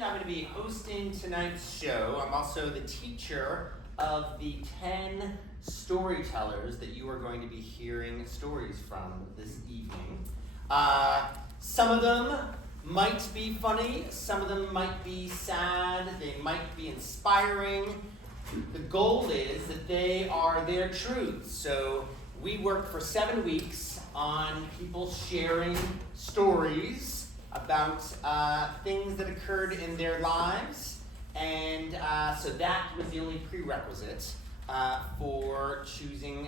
Edmund. I'm going to be hosting tonight's show. I'm also the teacher of the 10 storytellers that you are going to be hearing stories from this evening. Some of them might be funny, some of them might be sad, they might be inspiring. The goal is that they are their truths. So we worked for 7 weeks on people sharing stories about things that occurred in their lives, and so that was the only prerequisite for choosing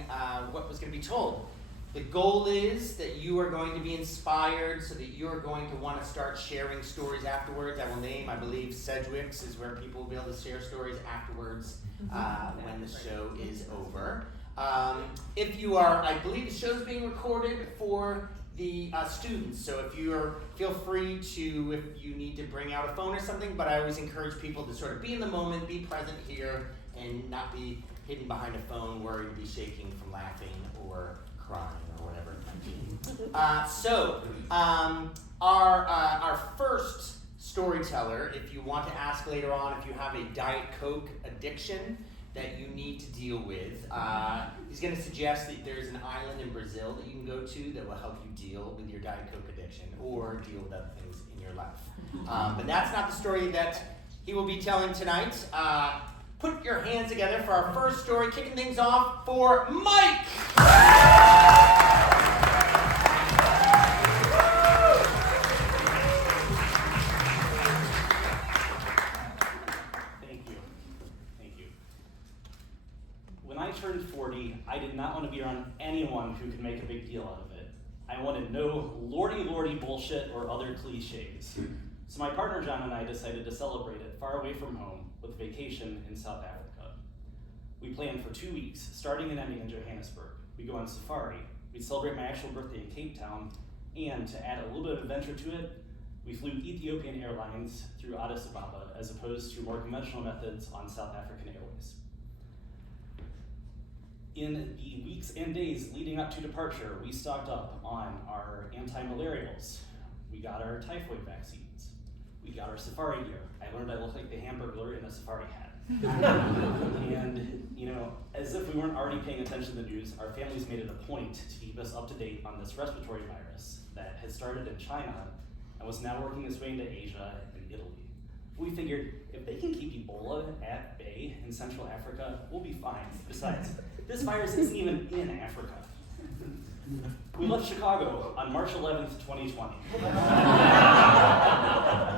what was going to be told. The goal is that you are going to be inspired so that you're going to want to start sharing stories afterwards. I will name, I believe, Sedgwick's is where people will be able to share stories afterwards when the show is over. If you are, I believe the show's being recorded for the students, so if feel free to, if you need to bring out a phone or something, but I always encourage people to sort of be in the moment, be present here, and not be hidden behind a phone worried to be shaking from laughing or crying or whatever it might be. Our first storyteller, if you want to ask later on if you have a Diet Coke addiction that you need to deal with, he's going to suggest that there's an island in Brazil that you can go to that will help you deal with your Diet Coke addiction or deal with other things in your life. But that's not the story that he will be telling tonight. Put your hands together for our first story, kicking things off for Mike! Turned 40, I did not want to be around anyone who could make a big deal out of it. I wanted no lordy bullshit or other cliches. So my partner John and I decided to celebrate it far away from home with a vacation in South Africa. We planned for 2 weeks, starting and ending in Johannesburg. We go on safari, we celebrate my actual birthday in Cape Town, and to add a little bit of adventure to it, we flew Ethiopian Airlines through Addis Ababa as opposed to more conventional methods on South African Airways. In the weeks and days leading up to departure, we stocked up on our anti-malarials. We got our typhoid vaccines. We got our safari gear. I learned I looked like the Hamburglar in a safari hat. And, as if we weren't already paying attention to the news, our families made it a point to keep us up to date on this respiratory virus that had started in China and was now working its way into Asia and Italy. We figured, if they can keep Ebola at bay in Central Africa, we'll be fine. Besides, this virus isn't even in Africa. We left Chicago on March 11th, 2020.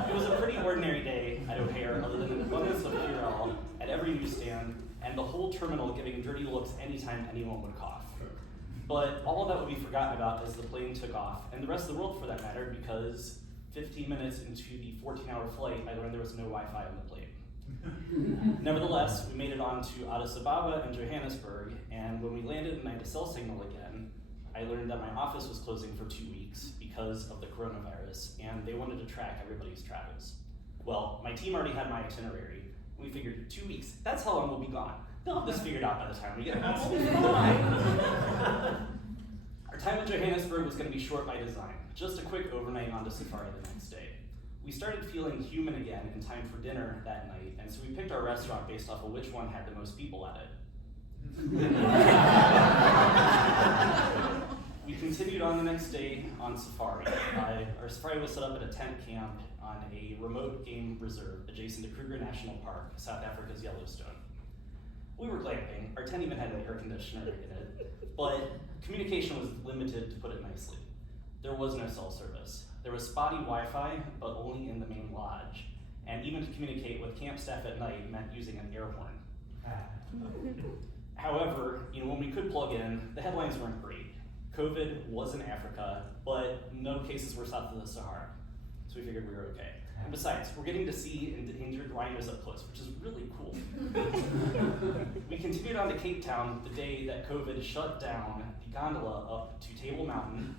It was a pretty ordinary day at O'Hare, other than an abundance of Purell at every newsstand, and the whole terminal giving dirty looks anytime anyone would cough. But all of that would be forgotten about as the plane took off, and the rest of the world for that matter, because 15 minutes into the 14-hour flight, I learned there was no Wi-Fi on the plane. Nevertheless, we made it on to Addis Ababa and Johannesburg, and when we landed and I had a cell signal again, I learned that my office was closing for 2 weeks because of the coronavirus, and they wanted to track everybody's travels. Well, my team already had my itinerary. We figured 2 weeks, that's how long we'll be gone. They'll have this figured out by the time we get home. We'll be fine. Our time in Johannesburg was going to be short by design. Just a quick overnight onto safari the next day. We started feeling human again in time for dinner that night, and so we picked our restaurant based off of which one had the most people at it. We continued on the next day on safari. Our safari was set up at a tent camp on a remote game reserve adjacent to Kruger National Park, South Africa's Yellowstone. We were glamping. Our tent even had an air conditioner in it, but communication was limited, to put it nicely. There was no cell service. There was spotty Wi-Fi, but only in the main lodge. And even to communicate with camp staff at night meant using an air horn. However, when we could plug in, the headlines weren't great. COVID was in Africa, but no cases were south of the Sahara. So we figured we were okay. And besides, we're getting to see endangered rhinos up close, which is really cool. We continued on to Cape Town the day that COVID shut down the gondola up to Table Mountain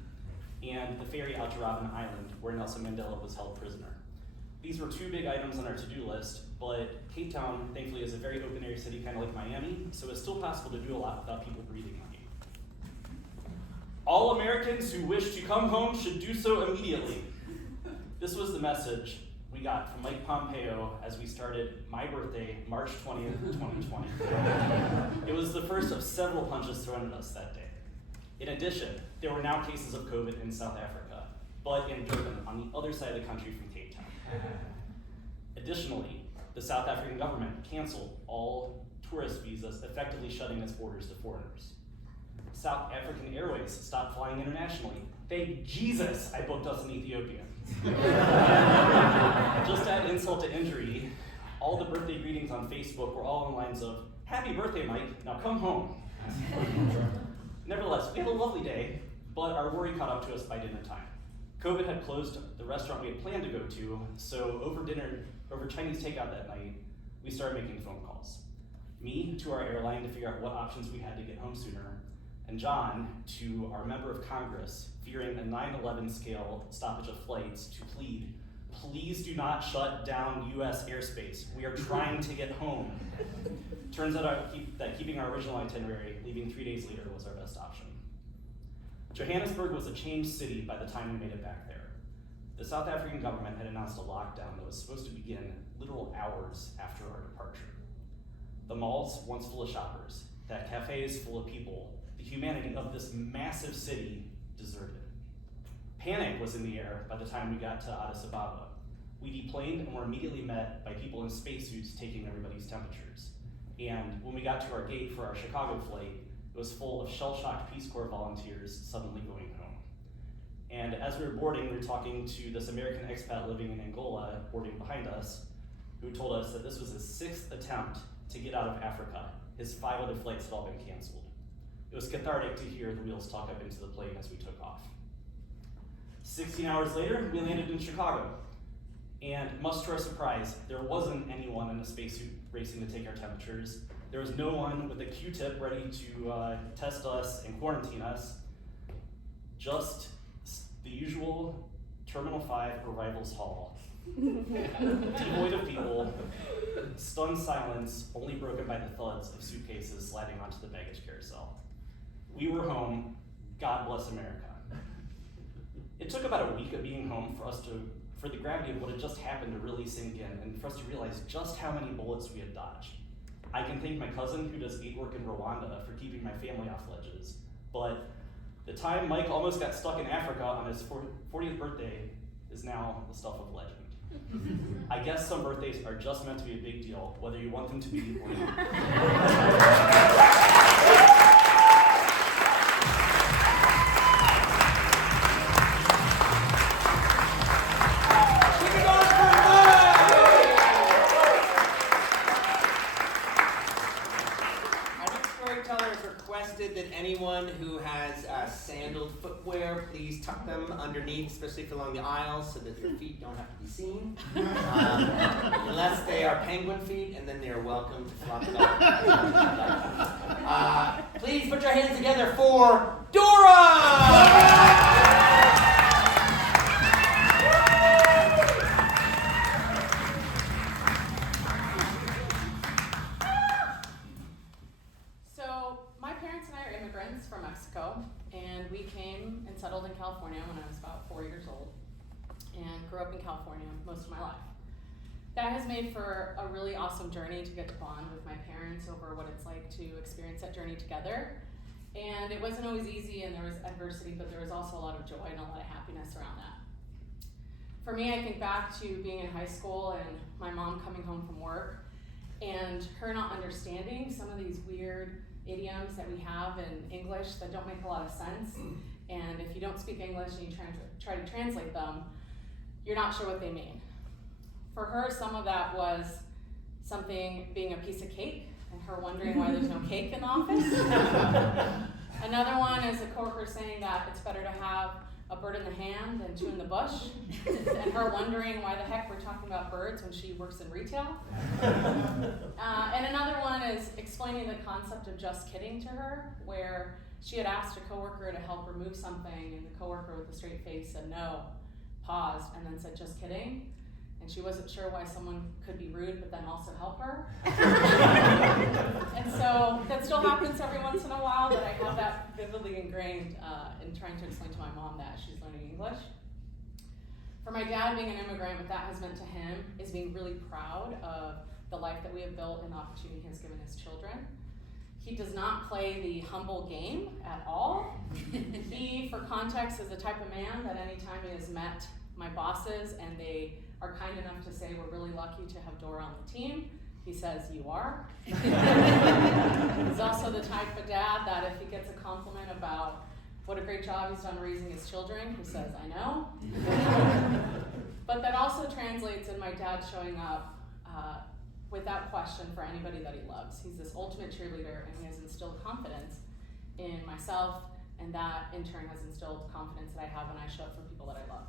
and the ferry out to Robben Island, where Nelson Mandela was held prisoner. These were 2 big items on our to-do list, but Cape Town, thankfully, is a very open-air city, kind of like Miami, so it's still possible to do a lot without people breathing on you. All Americans who wish to come home should do so immediately. This was the message we got from Mike Pompeo as we started my birthday, March 20th, 2020. It was the first of several punches thrown at us that day. In addition, there were now cases of COVID in South Africa, but in Durban, on the other side of the country from Cape Town. Additionally, the South African government canceled all tourist visas, effectively shutting its borders to foreigners. South African Airways stopped flying internationally. Thank Jesus I booked us in Ethiopia. Just to add insult to injury, all the birthday greetings on Facebook were all in lines of, "Happy birthday, Mike, now come home." Nevertheless, we had a lovely day, but our worry caught up to us by dinner time. COVID had closed the restaurant we had planned to go to, so over Chinese takeout that night, we started making phone calls. Me to our airline to figure out what options we had to get home sooner, and John to our member of Congress, fearing a 9/11 scale stoppage of flights, to plead, "Please do not shut down US airspace. We are trying to get home." Turns out that keeping our original itinerary, leaving 3 days later, was our best option. Johannesburg was a changed city by the time we made it back there. The South African government had announced a lockdown that was supposed to begin literal hours after our departure. The malls, once full of shoppers, that cafes full of people, the humanity of this massive city deserted. Panic was in the air by the time we got to Addis Ababa. We deplaned and were immediately met by people in spacesuits taking everybody's temperatures. And when we got to our gate for our Chicago flight, it was full of shell-shocked Peace Corps volunteers suddenly going home. And as we were boarding, we were talking to this American expat living in Angola, boarding behind us, who told us that this was his 6th attempt to get out of Africa. His 5 other flights had all been canceled. It was cathartic to hear the wheels tuck up into the plane as we took off. 16 hours later, we landed in Chicago. And much to our surprise, there wasn't anyone in a spacesuit racing to take our temperatures. There was no one with a Q-tip ready to test us and quarantine us. Just the usual Terminal 5 arrivals hall. Devoid of people, stunned silence only broken by the thuds of suitcases sliding onto the baggage carousel. We were home. God bless America. It took about a week of being home for the gravity of what had just happened to really sink in, and for us to realize just how many bullets we had dodged. I can thank my cousin who does aid work in Rwanda for keeping my family off ledges, but the time Mike almost got stuck in Africa on his 40th birthday is now the stuff of legend. I guess some birthdays are just meant to be a big deal, whether you want them to be or not. That anyone who has sandaled footwear, please tuck them underneath, especially if along the aisles, so that your feet don't have to be seen. Unless they are penguin feet, and then they are welcome to flop it up. Please put your hands together for Dora! From Mexico, and we came and settled in California when I was about 4 years old, and grew up in California most of my life. That has made for a really awesome journey to get to bond with my parents over what it's like to experience that journey together. And it wasn't always easy, and there was adversity, but there was also a lot of joy and a lot of happiness around that. For me, I think back to being in high school and my mom coming home from work and her not understanding some of these weird idioms that we have in English that don't make a lot of sense. And if you don't speak English and you try to translate them, you're not sure what they mean. For her, some of that was something being a piece of cake and her wondering why there's no cake in the office. Another one is a coworker saying that it's better to have a bird in the hand than two in the bush, and her wondering why the heck we're talking about birds when she works in retail. And another one is explaining the concept of just kidding to her, where she had asked a coworker to help remove something, and the coworker with a straight face said no, paused, and then said just kidding. And she wasn't sure why someone could be rude but then also help her. And so that still happens every once in a while, but I have that vividly ingrained in trying to explain to my mom that she's learning English. For my dad, being an immigrant, what that has meant to him is being really proud of the life that we have built and the opportunity he has given his children. He does not play the humble game at all. He, for context, is the type of man that anytime he has met my bosses and they are kind enough to say, we're really lucky to have Dora on the team, he says, you are. He's also the type of dad that if he gets a compliment about what a great job he's done raising his children, he says, I know. But that also translates in my dad showing up without question for anybody that he loves. He's this ultimate cheerleader, and he has instilled confidence in myself, and that in turn has instilled confidence that I have when I show up for people that I love.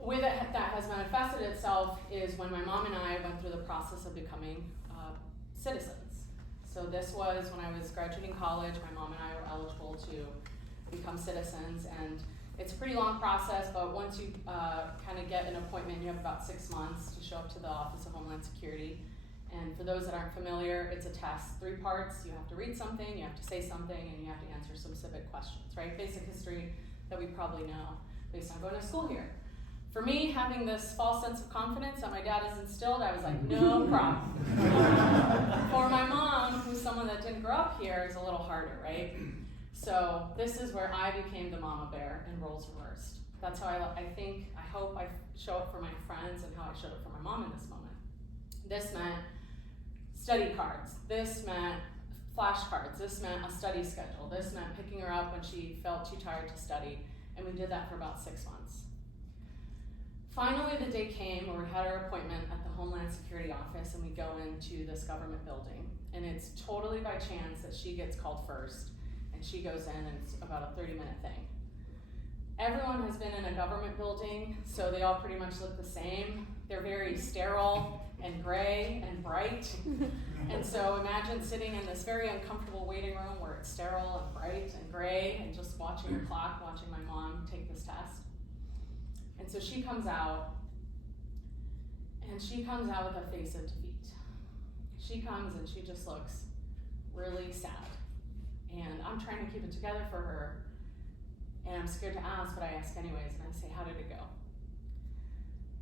A way that has manifested itself is when my mom and I went through the process of becoming citizens. So this was when I was graduating college. My mom and I were eligible to become citizens, and it's a pretty long process, but once you kind of get an appointment, you have about 6 months to show up to the Office of Homeland Security. And for those that aren't familiar, it's a test, 3 parts. You have to read something, you have to say something, and you have to answer some civic questions, right? Basic history that we probably know based on going to school here. For me, having this false sense of confidence that my dad has instilled, I was like, no problem. For my mom, who's someone that didn't grow up here, is a little harder, right? So this is where I became the mama bear and roles reversed. That's how I hope I show up for my friends and how I showed up for my mom in this moment. This meant study cards. This meant flashcards. This meant a study schedule. This meant picking her up when she felt too tired to study. And we did that for about 6 months. Finally, the day came where we had our appointment at the Homeland Security office, and we go into this government building. And it's totally by chance that she gets called first. And she goes in, and it's about a 30-minute thing. Everyone has been in a government building, so they all pretty much look the same. They're very sterile and gray and bright. And so imagine sitting in this very uncomfortable waiting room where it's sterile and bright and gray and just watching your clock, watching my mom take this test. And so she comes out, and she comes out with a face of defeat. She comes and she just looks really sad. And I'm trying to keep it together for her, and I'm scared to ask, but I ask anyways, and I say, how did it go?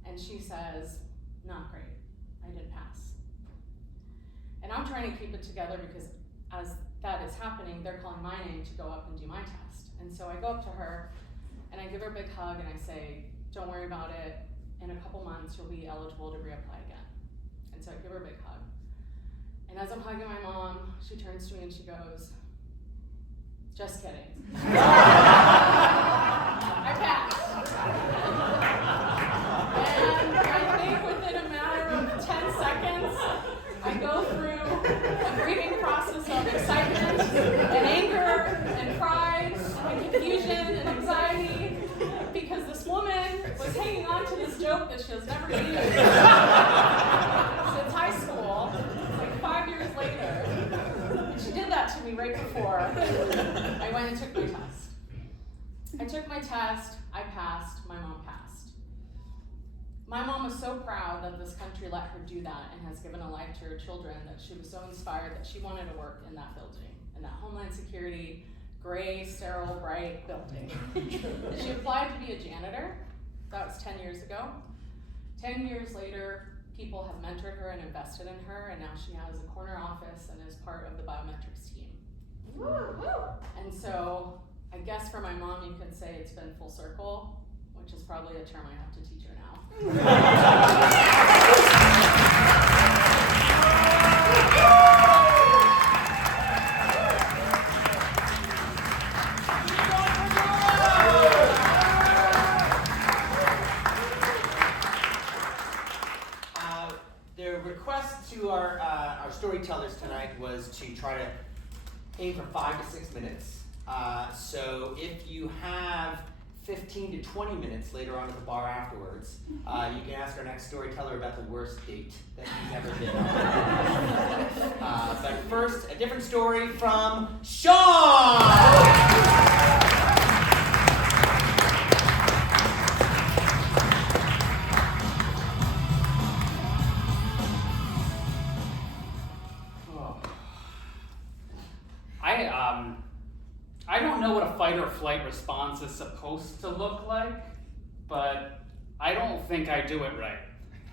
And she says, not great, I didn't pass. And I'm trying to keep it together because as that is happening, they're calling my name to go up and do my test. And so I go up to her, and I give her a big hug, and I say, don't worry about it, in a couple months you'll be eligible to reapply again. And so I give her a big hug. And as I'm hugging my mom, she turns to me and she goes, just kidding. I passed. And I think within a matter of 10 seconds, I go through a grieving process of excitement and anger and pride and confusion and anxiety because this woman was hanging on to this joke that she has never used since high school, like 5 years later. And she did that to me right before I went and took my test. I took my test, I passed, my mom passed. My mom was so proud that this country let her do that and has given a life to her children that she was so inspired that she wanted to work in that building, in that Homeland Security, gray, sterile, bright building. She applied to be a janitor. That was 10 years ago. 10 years later, people have mentored her and invested in her, and now she has a corner office and is part of the biometrics team. And so I guess for my mom, you could say it's been full circle, which is probably a term I have to teach her now. The request to our storytellers tonight was to try to aim for 5 to 6 minutes. So if you have 15 to 20 minutes later on at the bar afterwards, you can ask our next storyteller about the worst date that he's ever been on. But first, a different story from Sean! I don't know what a fight or flight response is supposed to look like, but I don't think I do it right.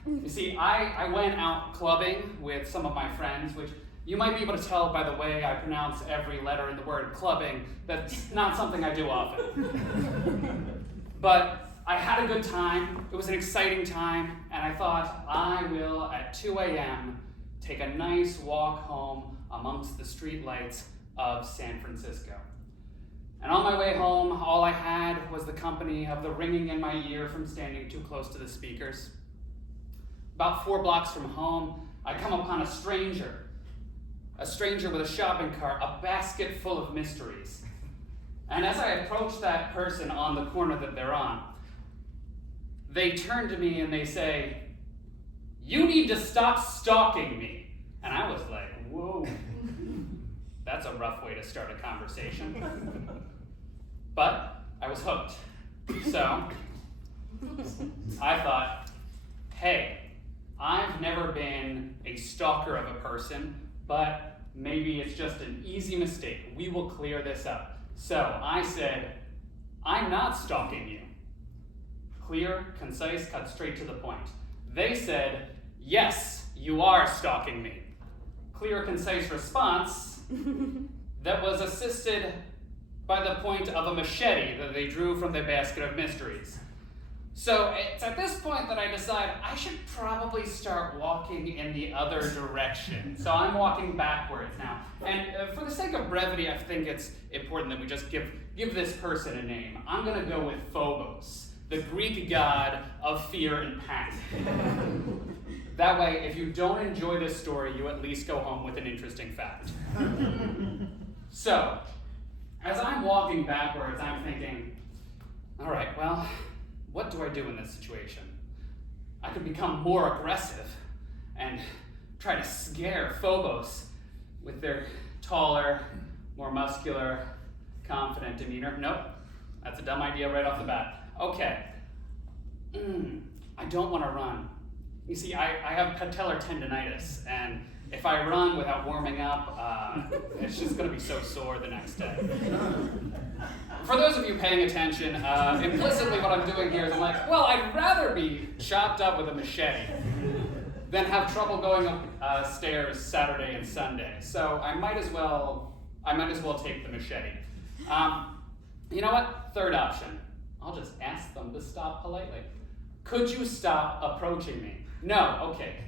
You see, I went out clubbing with some of my friends, which you might be able to tell by the way I pronounce every letter in the word clubbing. That's not something I do often. But I had a good time. It was an exciting time, and I thought I will, at 2 a.m., take a nice walk home amongst the streetlights of San Francisco. And on my way home, all I had was the company of the ringing in my ear from standing too close to the speakers. About 4 blocks from home, I come upon a stranger with a shopping cart, a basket full of mysteries. And as I approach that person on the corner that they're on, they turn to me and they say, "You need to stop stalking me." And I was like, whoa, that's a rough way to start a conversation. But I was hooked. So I thought, hey, I've never been a stalker of a person, but maybe it's just an easy mistake. We will clear this up. So I said, "I'm not stalking you." Clear, concise, cut straight to the point. They said, "Yes, you are stalking me." Clear, concise response that was assisted by the point of a machete that they drew from their basket of mysteries. So it's at this point that I decide I should probably start walking in the other direction. So I'm walking backwards now. And for the sake of brevity, I think it's important that we just give this person a name. I'm going to go with Phobos, the Greek god of fear and panic. That way, if you don't enjoy this story, you at least go home with an interesting fact. So, as I'm walking backwards, I'm thinking, all right, well, what do I do in this situation? I could become more aggressive and try to scare Phobos with their taller, more muscular, confident demeanor. Nope, that's a dumb idea right off the bat. Okay, I don't want to run. You see, I have patellar tendonitis, and if I run without warming up, it's just going to be so sore the next day. For those of you paying attention, implicitly what I'm doing here is I'm like, well, I'd rather be chopped up with a machete than have trouble going up stairs Saturday and Sunday. So I might as well take the machete. You know what? Third option. I'll just ask them to stop politely. Could you stop approaching me? No, okay.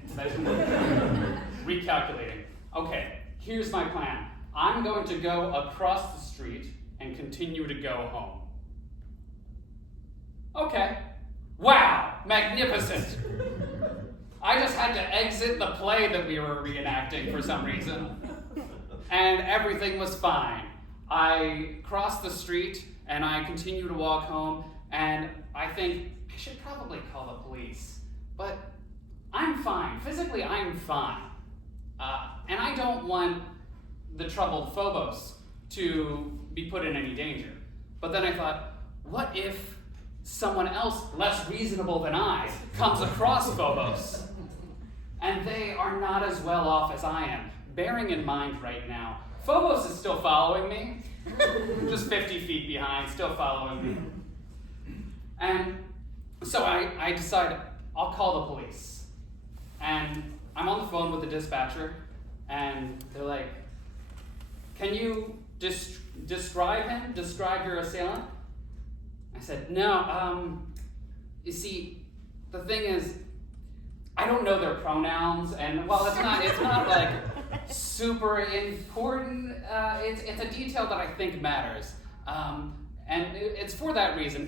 Recalculating. Okay, here's my plan. I'm going to go across the street and continue to go home. Okay. Wow, magnificent. I just had to exit the play that we were reenacting for some reason. And everything was fine. I crossed the street and I continue to walk home, and I think I should probably call the police. But I'm fine. Physically, I'm fine. And I don't want the troubled Phobos to be put in any danger. But then I thought, what if someone else less reasonable than I comes across Phobos? And they are not as well off as I am. Bearing in mind right now, Phobos is still following me. Just 50 feet behind, still following me. And so I decide I'll call the police. And I'm on the phone with the dispatcher, and they're like, "Can you describe him? Describe your assailant?" I said, "No, you see, the thing is, I don't know their pronouns, and while it's not like super important, it's a detail that I think matters. And it's for that reason,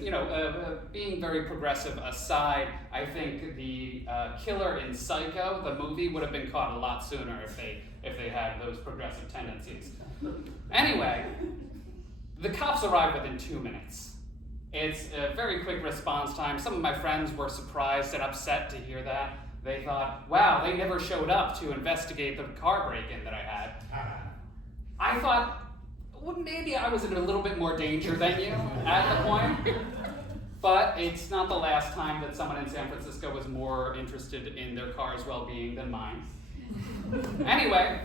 being very progressive aside, I think the killer in Psycho, the movie, would have been caught a lot sooner if they had those progressive tendencies. Anyway, the cops arrived within 2 minutes. It's a very quick response time. Some of my friends were surprised and upset to hear that. They thought, wow, they never showed up to investigate the car break-in that I had. I thought, well, maybe I was in a little bit more danger than you at the point. But it's not the last time that someone in San Francisco was more interested in their car's well-being than mine. Anyway,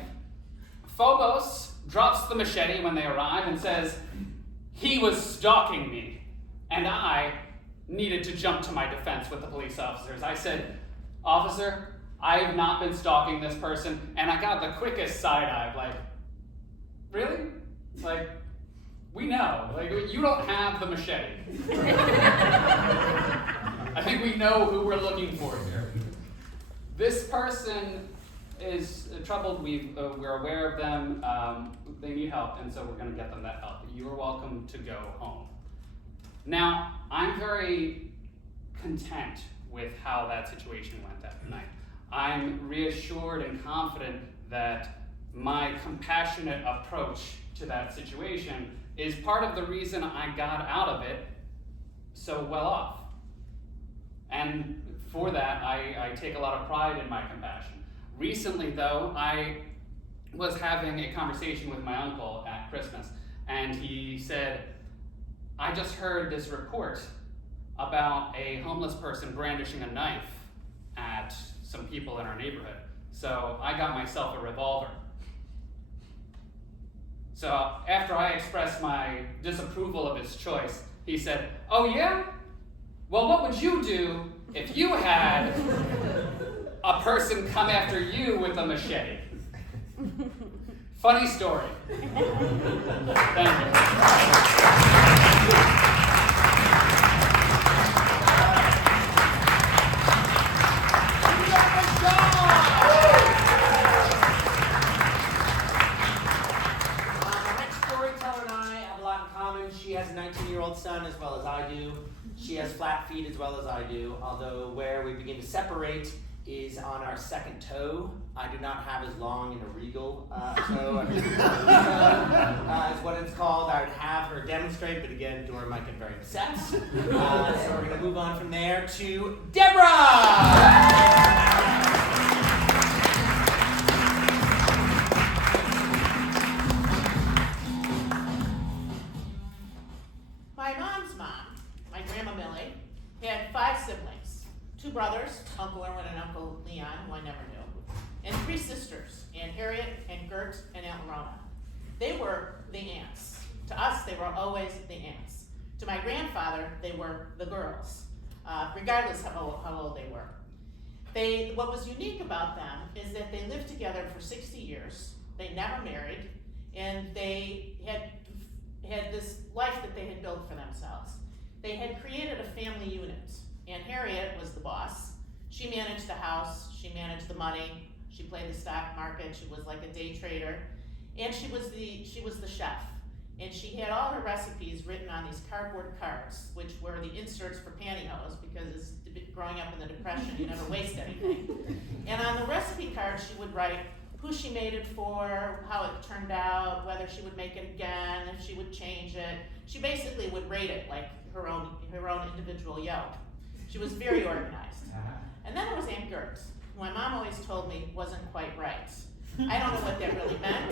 Phobos drops the machete when they arrive and says, "He was stalking me." And I, needed to jump to my defense with the police officers. I said, "Officer, I have not been stalking this person," and I got the quickest side eye, like, really? Like, we know, like, you don't have the machete. I think we know who we're looking for here. This person is troubled. We're aware of them. They need help, and so we're going to get them that help. You are welcome to go home. Now, I'm very content with how that situation went that night. I'm reassured and confident that my compassionate approach to that situation is part of the reason I got out of it so well off. And for that, I take a lot of pride in my compassion. Recently, though, I was having a conversation with my uncle at Christmas, and he said, "I just heard this report about a homeless person brandishing a knife at some people in our neighborhood. So I got myself a revolver." So after I expressed my disapproval of his choice, he said, "Oh yeah? Well, what would you do if you had a person come after you with a machete?" Funny story. Thank you. She has a 19-year-old son as well as I do. She has flat feet as well as I do, although where we begin to separate is on our second toe. I do not have as long and a regal toe. Is what it's called. I would have her demonstrate, but again, Dora might get very upset. So we're going to move on from there to Debra! Had 5 siblings, 2 brothers, Uncle Erwin and Uncle Leon, who I never knew, and 3 sisters, Aunt Harriet, Aunt Gert, and Aunt Lorona. They were the aunts. To us, they were always the aunts. To my grandfather, they were the girls, regardless of how old they were. What was unique about them is that they lived together for 60 years, they never married, and they had this life that they had built for themselves. They had created a family unit. Aunt Harriet was the boss. She managed the house, she managed the money, she played the stock market, she was like a day trader, and she was the chef. And she had all her recipes written on these cardboard cards, which were the inserts for pantyhose, because growing up in the Depression, you never waste anything. And on the recipe card, she would write who she made it for, how it turned out, whether she would make it again, if she would change it. She basically would rate it like her own individual Yelp. She was very organized. And then there was Aunt Gert, who my mom always told me wasn't quite right. I don't know what that really meant.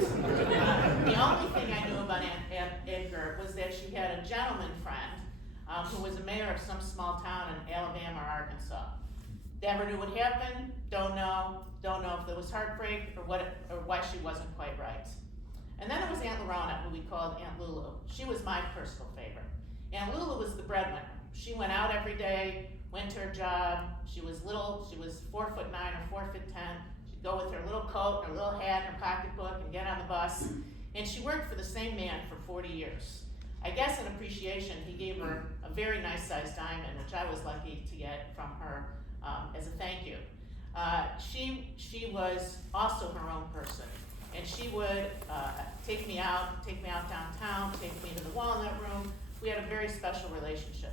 The only thing I knew about Aunt Gert was that she had a gentleman friend who was a mayor of some small town in Alabama or Arkansas. Never knew what happened, don't know if there was heartbreak or why she wasn't quite right. And then there was Aunt Lorona, who we called Aunt Lulu. She was my personal favorite. Aunt Lulu was the breadwinner. She went out every day, went to her job. She was little, she was 4'9" or 4'10". She'd go with her little coat, her little hat, her pocketbook, and get on the bus. And she worked for the same man for 40 years. I guess in appreciation, he gave her a very nice sized diamond, which I was lucky to get from her as a thank you. She was also her own person. And she would take me out downtown, take me to the Walnut Room. We had a very special relationship.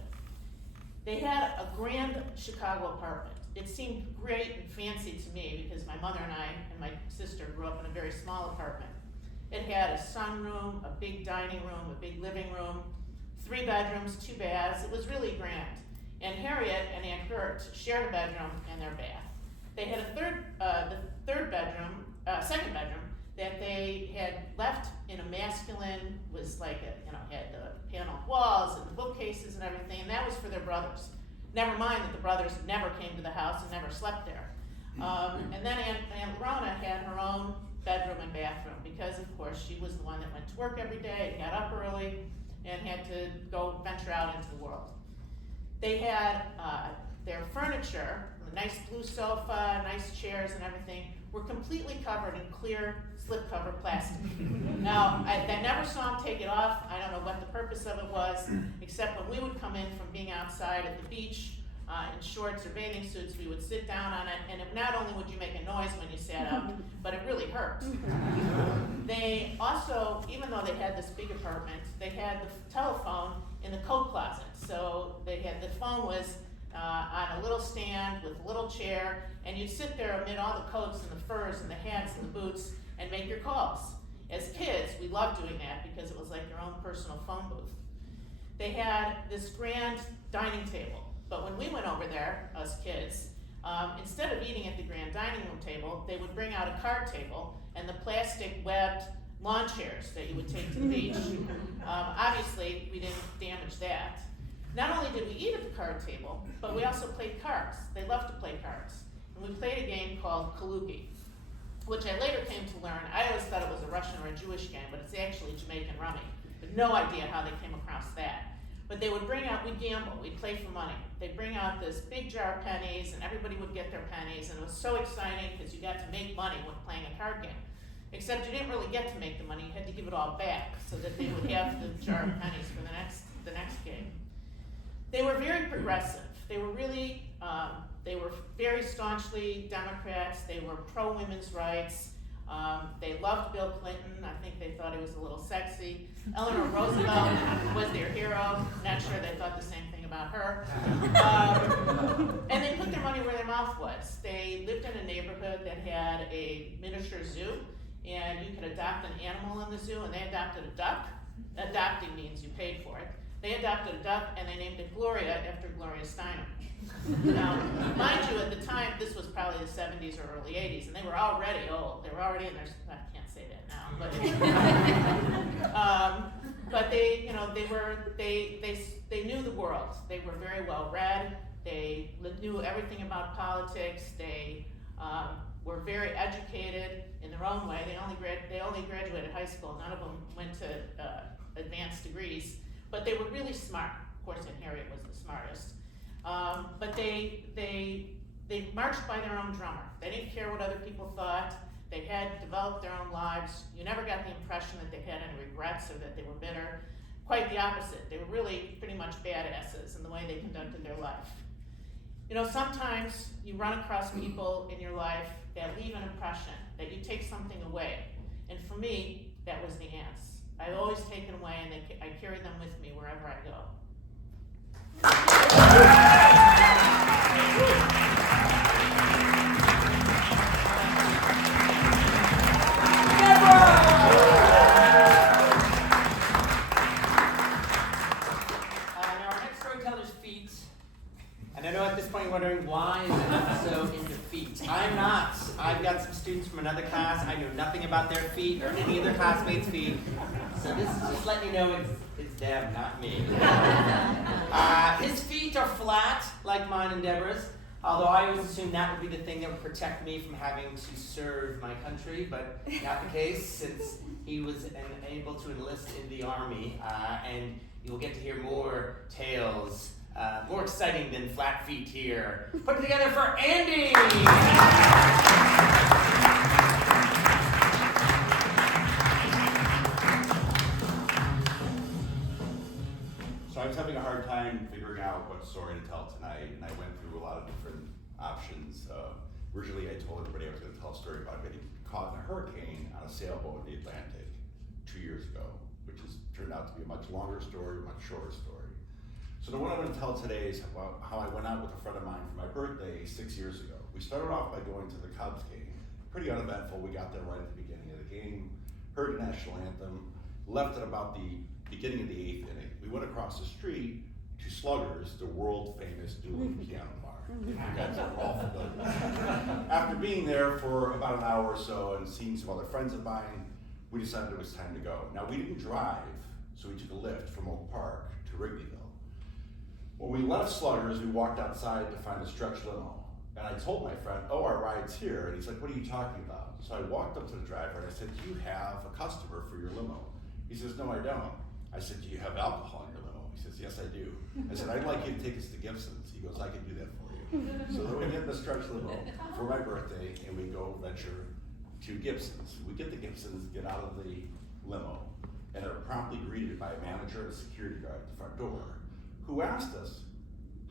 They had a grand Chicago apartment. It seemed great and fancy to me because my mother and I and my sister grew up in a very small apartment. It had a sunroom, a big dining room, a big living room, 3 bedrooms, 2 baths. It was really grand. And Harriet and Aunt Gert shared a bedroom and their bath. They had a second bedroom that they had left in a masculine, was like had the paneled walls and the bookcases and everything, and that was for their brothers. Never mind that the brothers never came to the house and never slept there. And then Aunt Lorona had her own bedroom and bathroom because, of course, she was the one that went to work every day, got up early, and had to go venture out into the world. They had their furniture, a nice blue sofa, nice chairs and everything, were completely covered in clear slipcover plastic. Now, I never saw them take it off. I don't know what the purpose of it was, except when we would come in from being outside at the beach in shorts or bathing suits, we would sit down on it, and not only would you make a noise when you sat up, but it really hurt. They also, even though they had this big apartment, they had the telephone in the coat closet. So they had, the phone was on a little stand with a little chair, and you'd sit there amid all the coats and the furs and the hats and the boots and make your calls. As kids, we loved doing that because it was like your own personal phone booth. They had this grand dining table, but when we went over there, us kids, instead of eating at the grand dining room table, they would bring out a card table and the plastic webbed lawn chairs that you would take to the beach. Obviously, we didn't damage that. Not only did we eat at the card table, but we also played cards. They loved to play cards. And we played a game called Kaluki, which I later came to learn. I always thought it was a Russian or a Jewish game, but it's actually Jamaican rummy. But no idea how they came across that. But they would bring out, we'd gamble, we'd play for money. They'd bring out this big jar of pennies, and everybody would get their pennies, and it was so exciting because you got to make money when playing a card game. Except you didn't really get to make the money, you had to give it all back so that they would have the jar of pennies for the next game. They were very progressive. They were really, they were very staunchly Democrats. They were pro-women's rights. They loved Bill Clinton. I think they thought he was a little sexy. Eleanor Roosevelt was their hero. Not sure they thought the same thing about her. And they put their money where their mouth was. They lived in a neighborhood that had a miniature zoo, and you could adopt an animal in the zoo, and they adopted a duck. Adopting means you paid for it. They adopted a duck, and they named it Gloria after Gloria Steinem. Now, mind you, at the time, this was probably the 70s or early 80s, and they were already old. They were already in their, I can't say that now, but they, you know, they knew the world. They were very well read. They knew everything about politics. They were very educated in their own way. They only graduated high school. None of them went to advanced degrees, but they were really smart. Of course, and Harriet was the smartest. But they marched by their own drummer. They didn't care what other people thought. They had developed their own lives. You never got the impression that they had any regrets or that they were bitter. Quite the opposite. They were really pretty much badasses in the way they conducted their life. You know, sometimes you run across people in your life that leave an impression, that you take something away. And for me, that was the ants. I've always taken away, and I carry them with me wherever I go. Now our next storyteller's feet, and I know at this point you're wondering why is it so into feet. I'm not. I've got some students from another class. I know nothing about their feet or any of their classmates' feet. So this is just letting you know it's them, not me. His feet are flat, like mine and Debra's, although I always assumed that would be the thing that would protect me from having to serve my country, but not the case since he was able to enlist in the army, and you'll get to hear more tales, more exciting than flat feet here. Put it together for Andy! So I was having a hard time figuring out what story to tell tonight, and I went through a lot of different options. Originally, I told everybody I was going to tell a story about getting caught in a hurricane on a sailboat in the Atlantic 2 years ago, which has turned out to be a much longer story, a much shorter story. So the one I'm going to tell today is about how I went out with a friend of mine for my birthday 6 years ago. We started off by going to the Cubs game. Pretty uneventful. We got there right at the beginning of the game, heard the national anthem, left at about the beginning of the 8th inning. We went across the street to Sluggers, the world famous dueling piano bar. You guys are all familiar. After being there for about an hour or so and seeing some other friends of mine, we decided it was time to go. Now we didn't drive, so we took a lift from Oak Park to Wrigleyville. When we left Sluggers, we walked outside to find a stretch limo. And I told my friend, oh, our ride's here. And he's like, what are you talking about? So I walked up to the driver and I said, do you have a customer for your limo? He says, no, I don't. I said, do you have alcohol in your limo? He He says, yes, I do. I said, I'd like you to take us to Gibson's. He goes, I can do that for you. So then we get in the stretch limo for my birthday, and we go venture to Gibson's. We get to Gibson's, get out of the limo, and are promptly greeted by a manager and a security guard at the front door, who asked us,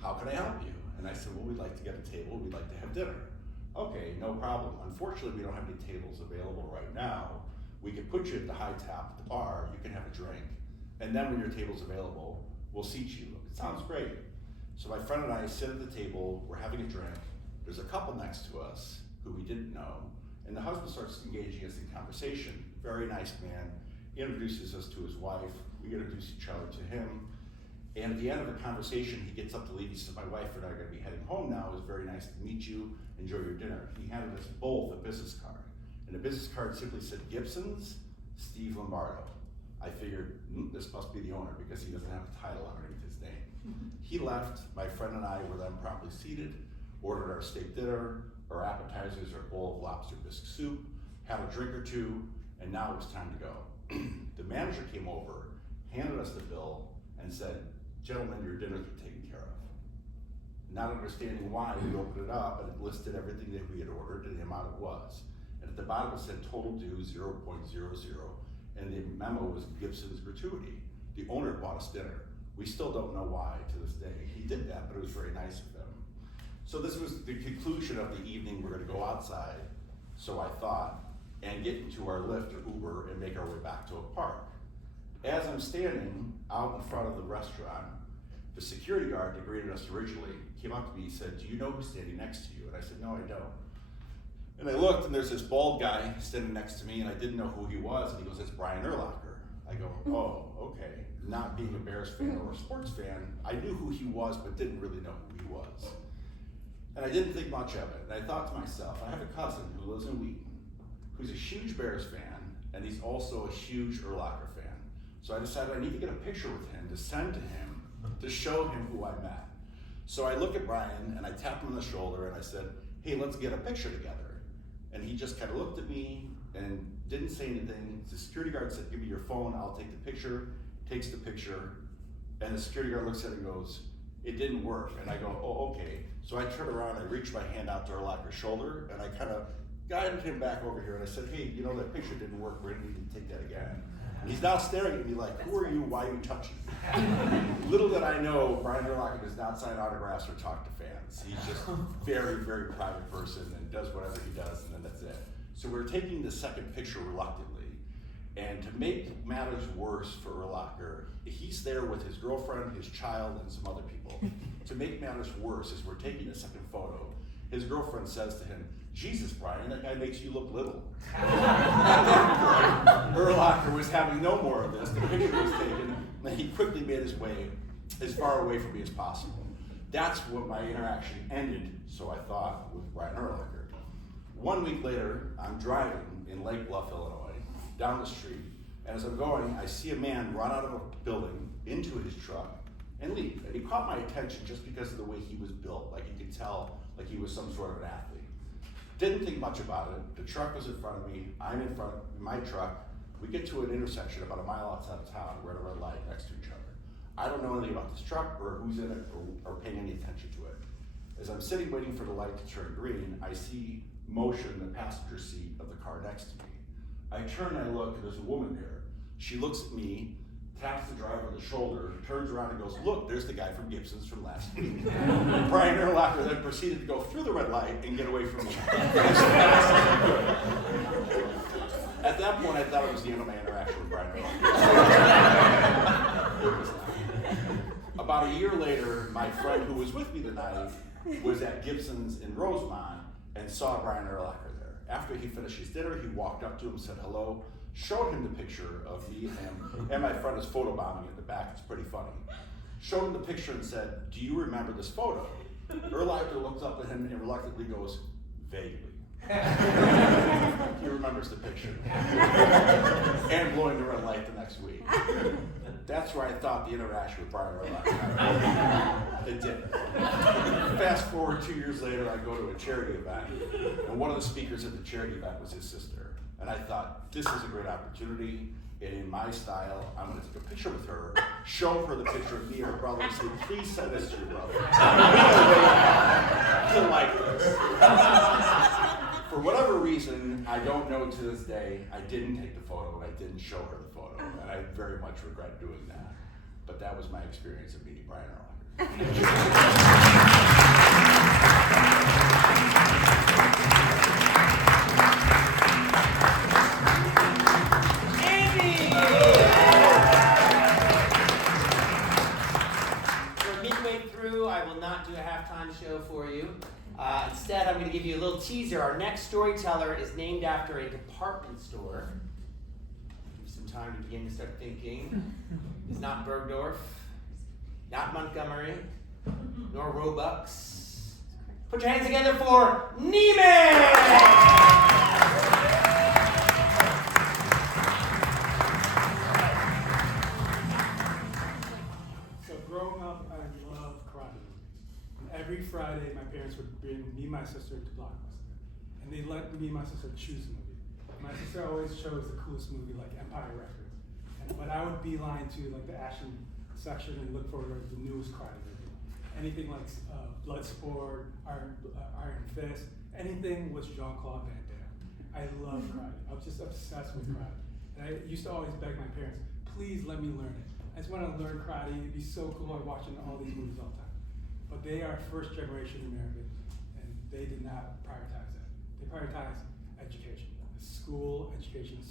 how can I help you? And I said, well, we'd like to get a table, we'd like to have dinner. Okay, no problem. Unfortunately, we don't have any tables available right now. We can put you at the high top at the bar, you can have a drink, and then when your table's available, we'll seat you. It sounds great. So my friend and I sit at the table, we're having a drink, there's a couple next to us who we didn't know, and the husband starts engaging us in conversation. Very nice man, he introduces us to his wife, we introduce each other to him, and at the end of the conversation, he gets up to leave. He says, my wife and I are gonna be heading home now. It was very nice to meet you, enjoy your dinner. He handed us both a business card, and the business card simply said, Gibson's, Steve Lombardo. I figured, this must be the owner because he doesn't have a title underneath his name. He left, my friend and I were then promptly seated, ordered our steak dinner, our appetizers, our bowl of lobster bisque soup, had a drink or two, and now it was time to go. The manager came over, handed us the bill, and said, gentlemen, your dinner's been taken care of. Not understanding why, we opened it up, and it listed everything that we had ordered and the amount it was. And at the bottom it said total due 0.00, and the memo was Gibson's gratuity. The owner bought us dinner. We still don't know why to this day. He did that, but it was very nice of him. So this was the conclusion of the evening. We're gonna go outside, so I thought, and get into our Lyft or Uber and make our way back to a park. As I'm standing out in front of the restaurant, the security guard that greeted us originally came up to me and said, do you know who's standing next to you? And I said, no, I don't. And I looked, and there's this bald guy standing next to me, and I didn't know who he was, and he goes, it's Brian Urlacher. I go, oh, okay. Not being a Bears fan or a sports fan, I knew who he was, but didn't really know who he was. And I didn't think much of it, and I thought to myself, I have a cousin who lives in Wheaton, who's a huge Bears fan, and he's also a huge Urlacher fan. So I decided I need to get a picture with him to send to him to show him who I met. So I look at Brian and I tap him on the shoulder and I said, hey, let's get a picture together. And he just kind of looked at me and didn't say anything. The security guard said, give me your phone, I'll take the picture. Takes the picture, and the security guard looks at it and goes, it didn't work. And I go, oh, okay. So I turn around, I reach my hand out to Urlacher's shoulder, and I kind of guided him back over here, and I said, hey, you know, that picture didn't work, we're gonna need to take that again. And he's now staring at me like, who are you, why are you touching me? Little did I know, Brian Urlacher does not sign autographs or talk to fans. He's just a very, very private person and does whatever he does, and then that's it. So we're taking the second picture reluctantly. And to make matters worse for Urlacher, he's there with his girlfriend, his child, and some other people. To make matters worse, as we're taking a second photo, his girlfriend says to him, Jesus, Brian, that guy makes you look little. At that point, Urlacher was having no more of this. The picture was taken, and he quickly made his way as far away from me as possible. That's what my interaction ended, so I thought, with Brian Urlacher. 1 week later, I'm driving in Lake Bluff, Illinois, down the street, and as I'm going, I see a man run out of a building into his truck and leave. And he caught my attention just because of the way he was built. Like you could tell, like he was some sort of an athlete. Didn't think much about it. The truck was in front of me. I'm in front of my truck. We get to an intersection about a mile outside of town. We're at a red light next to each other. I don't know anything about this truck or who's in it or paying any attention to it. As I'm sitting waiting for the light to turn green, I see motion in the passenger seat of the car next to me. I turn and I look, and there's a woman there. She looks at me, taps the driver on the shoulder, turns around and goes, look, there's the guy from Gibson's from last week. Brian Urlacher then proceeded to go through the red light and get away from me as fast as he could. At that point, I thought it was the end of my interaction with Brian Urlacher. It was not. About a year later, my friend who was with me tonight was at Gibson's in Rosemont and saw Brian Urlacher. After he finished his dinner, he walked up to him, said hello, showed him the picture of me and him, and my friend is photobombing in the back. It's pretty funny. Showed him the picture and said, do you remember this photo? Urlacher looks up at him and reluctantly goes, vaguely. He remembers the picture. And blowing the red light the next week. That's where I thought the interaction with Brian Urlacher. It did. Fast forward 2 years later, I go to a charity event, and one of the speakers at the charity event was his sister. And I thought, this is a great opportunity. And in my style, I'm gonna take a picture with her, show her the picture of me and her brother, and say, please send this to your brother. He'll like this. For whatever reason, I don't know to this day, I didn't take the photo and I didn't show her the photo. And I very much regret doing that. But that was my experience of meeting Brian Urlacher. I will not do a halftime show for you. Instead, I'm going to give you a little teaser. Our next storyteller is named after a department store. Give you some time to begin to start thinking. It's not Bergdorf, not Montgomery, nor Robux. Put your hands together for Neiman! Every Friday, my parents would bring me and my sister to Blockbuster, and they let me and my sister choose a movie. My sister always chose the coolest movie, like Empire Records, but I would beeline to like the action section and look for the newest karate movie. Anything like Bloodsport, Iron Fist, anything was Jean-Claude Van Damme. I love karate. I was just obsessed with karate, and I used to always beg my parents, please let me learn it. I just want to learn karate. It'd be so cool watching all these movies all the time. But they are first generation Americans, and they did not prioritize that. They prioritized education. School, education.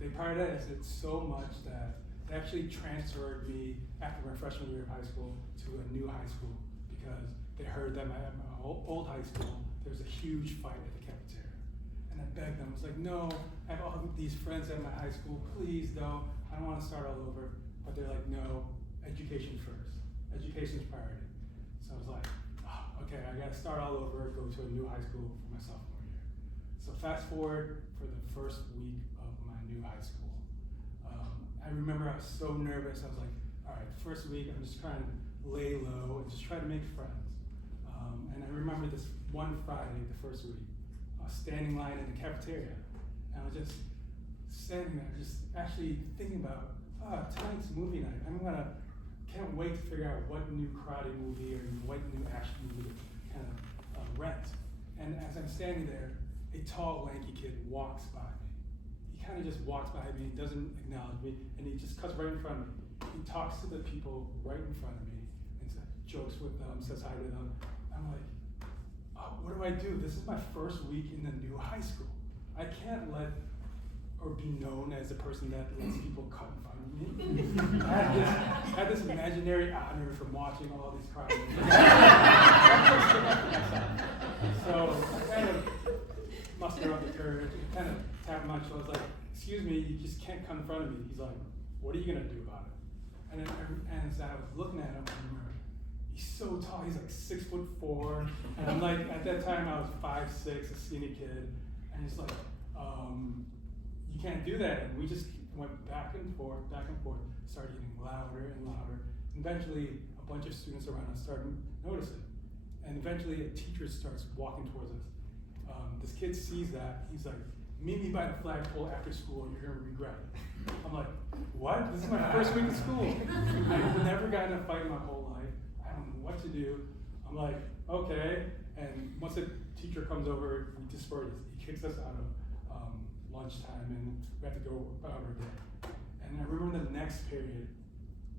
They prioritized it so much that they actually transferred me after my freshman year of high school to a new high school because they heard that at my old high school, there was a huge fight at the cafeteria. And I begged them, I was like, no, I have all these friends at my high school, please don't, I don't want to start all over. But they're like, no, education first. Education's priority. So I was like, oh, okay, I gotta start all over, go to a new high school for my sophomore year. So fast forward for the first week of my new high school. I remember I was so nervous. I was like, all right, first week, I'm just trying to lay low and just try to make friends. And I remember this one Friday, the first week, I was standing in line in the cafeteria, and I was just standing there, just actually thinking about, tonight's movie night. Can't wait to figure out what new karate movie or what new action movie to kind of rent. And as I'm standing there, a tall, lanky kid walks by me. He kind of just walks by me, he doesn't acknowledge me, and he just cuts right in front of me. He talks to the people right in front of me and jokes with them, says hi to them. I'm like, oh, what do I do? This is my first week in the new high school. I can't let or be known as a person that lets people cut in front of me. I had this imaginary honor from watching all these crime movies. So I kind of mustered up the courage and kind of tapped my shoulder. I was like, excuse me, you just can't come in front of me. He's like, what are you gonna do about it? And as I was looking at him, I remember, he's so tall, he's like 6'4", and I'm like, at that time I was 5'6", a skinny kid, and he's like, you can't do that. And we just went back and forth, started getting louder and louder. Eventually, a bunch of students around us started noticing. And eventually, a teacher starts walking towards us. This kid sees that. He's like, meet me by the flagpole after school, and you're gonna regret it. I'm like, what? This is my first week of school. I've never gotten in a fight in my whole life. I don't know what to do. I'm like, okay. And once the teacher comes over, we disperse. He kicks us out of lunchtime, and we have to go about our day. And I remember the next period,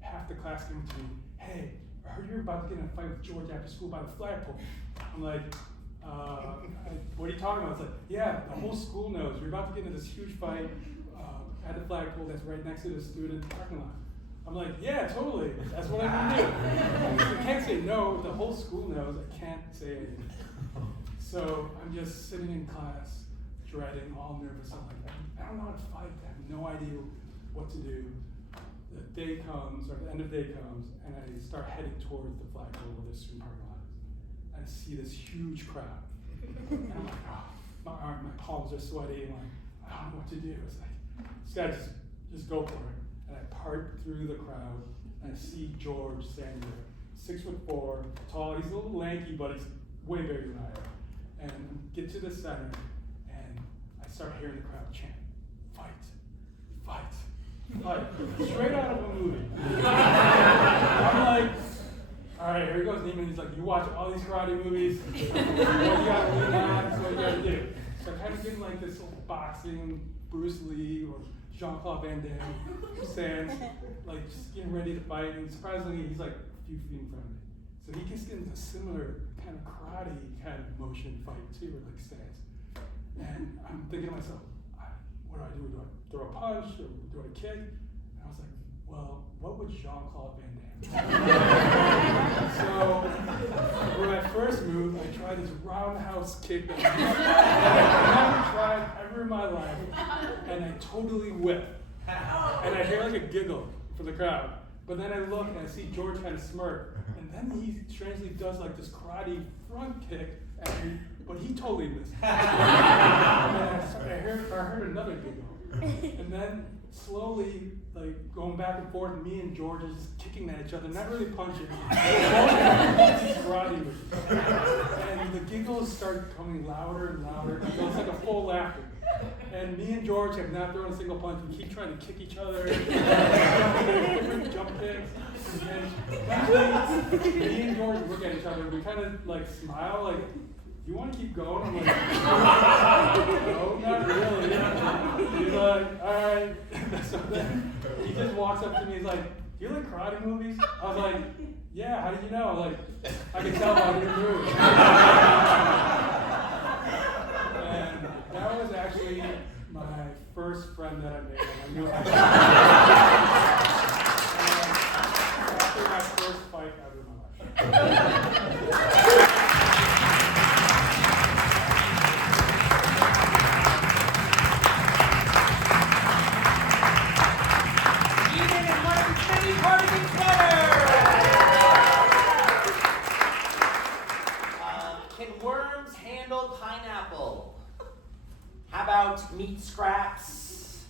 half the class came to me, hey, I heard you're about to get in a fight with George after school by the flagpole. I'm like, what are you talking about? It's like, yeah, the whole school knows. You're about to get into this huge fight at the flagpole that's right next to the student parking lot. I'm like, yeah, totally. That's what I'm gonna do. I can't say no. The whole school knows. I can't say anything. So I'm just sitting in class, dreading, all nervous. I'm like, I don't know how to fight. I have no idea what to do. The day comes, or the end of the day comes, and I start heading towards the flagpole where the student parking lot is. I see this huge crowd. And I'm like, oh, my palms are sweaty. I'm like, I don't know what to do. It's like, this guy just go for it. And I part through the crowd, and I see George standing there, 6'4", tall. He's a little lanky, but he's way bigger than I am. And get to the center, and I start hearing the crowd chant, fight. Straight out of a movie. I'm like, all right, here goes Neiman. He's like, you watch all these karate movies. What you gotta lean on, that's what you gotta do. So I kind of getting like this little boxing, Bruce Lee or Jean-Claude Van Damme stance, like just getting ready to fight. And surprisingly, he's like a few feet in front of me. So he gets into a similar kind of karate kind of motion fight too, or like stance. And I'm thinking to myself, what do? Do I throw a punch or do I kick? And I was like, well, what would Jean-Claude Van Damme? So for that first move, I tried this roundhouse kick that I've never tried ever in my life, and I totally whipped. And I hear like a giggle from the crowd. But then I look and I see George kind of smirk, and then he strangely does like this karate front kick at me, but he totally missed. And I heard another giggle. And then slowly, like going back and forth, me and George is just kicking at each other, not really punching. Karate moves. And the giggles start coming louder and louder until it's like a full laughter. And me and George have not thrown a single punch. We keep trying to kick each other, different jump kicks. And finally, me and George look at each other. We kind of like smile, like, you want to keep going? I'm like, no, not really. He's like, all right. So then he just walks up to me. He's like, do you like karate movies? I was like, yeah. How did you know? Like, I can tell by your moves. And that was actually my first friend that I made. I knew after my first fight ever in my life. Can worms handle pineapple? How about meat scraps?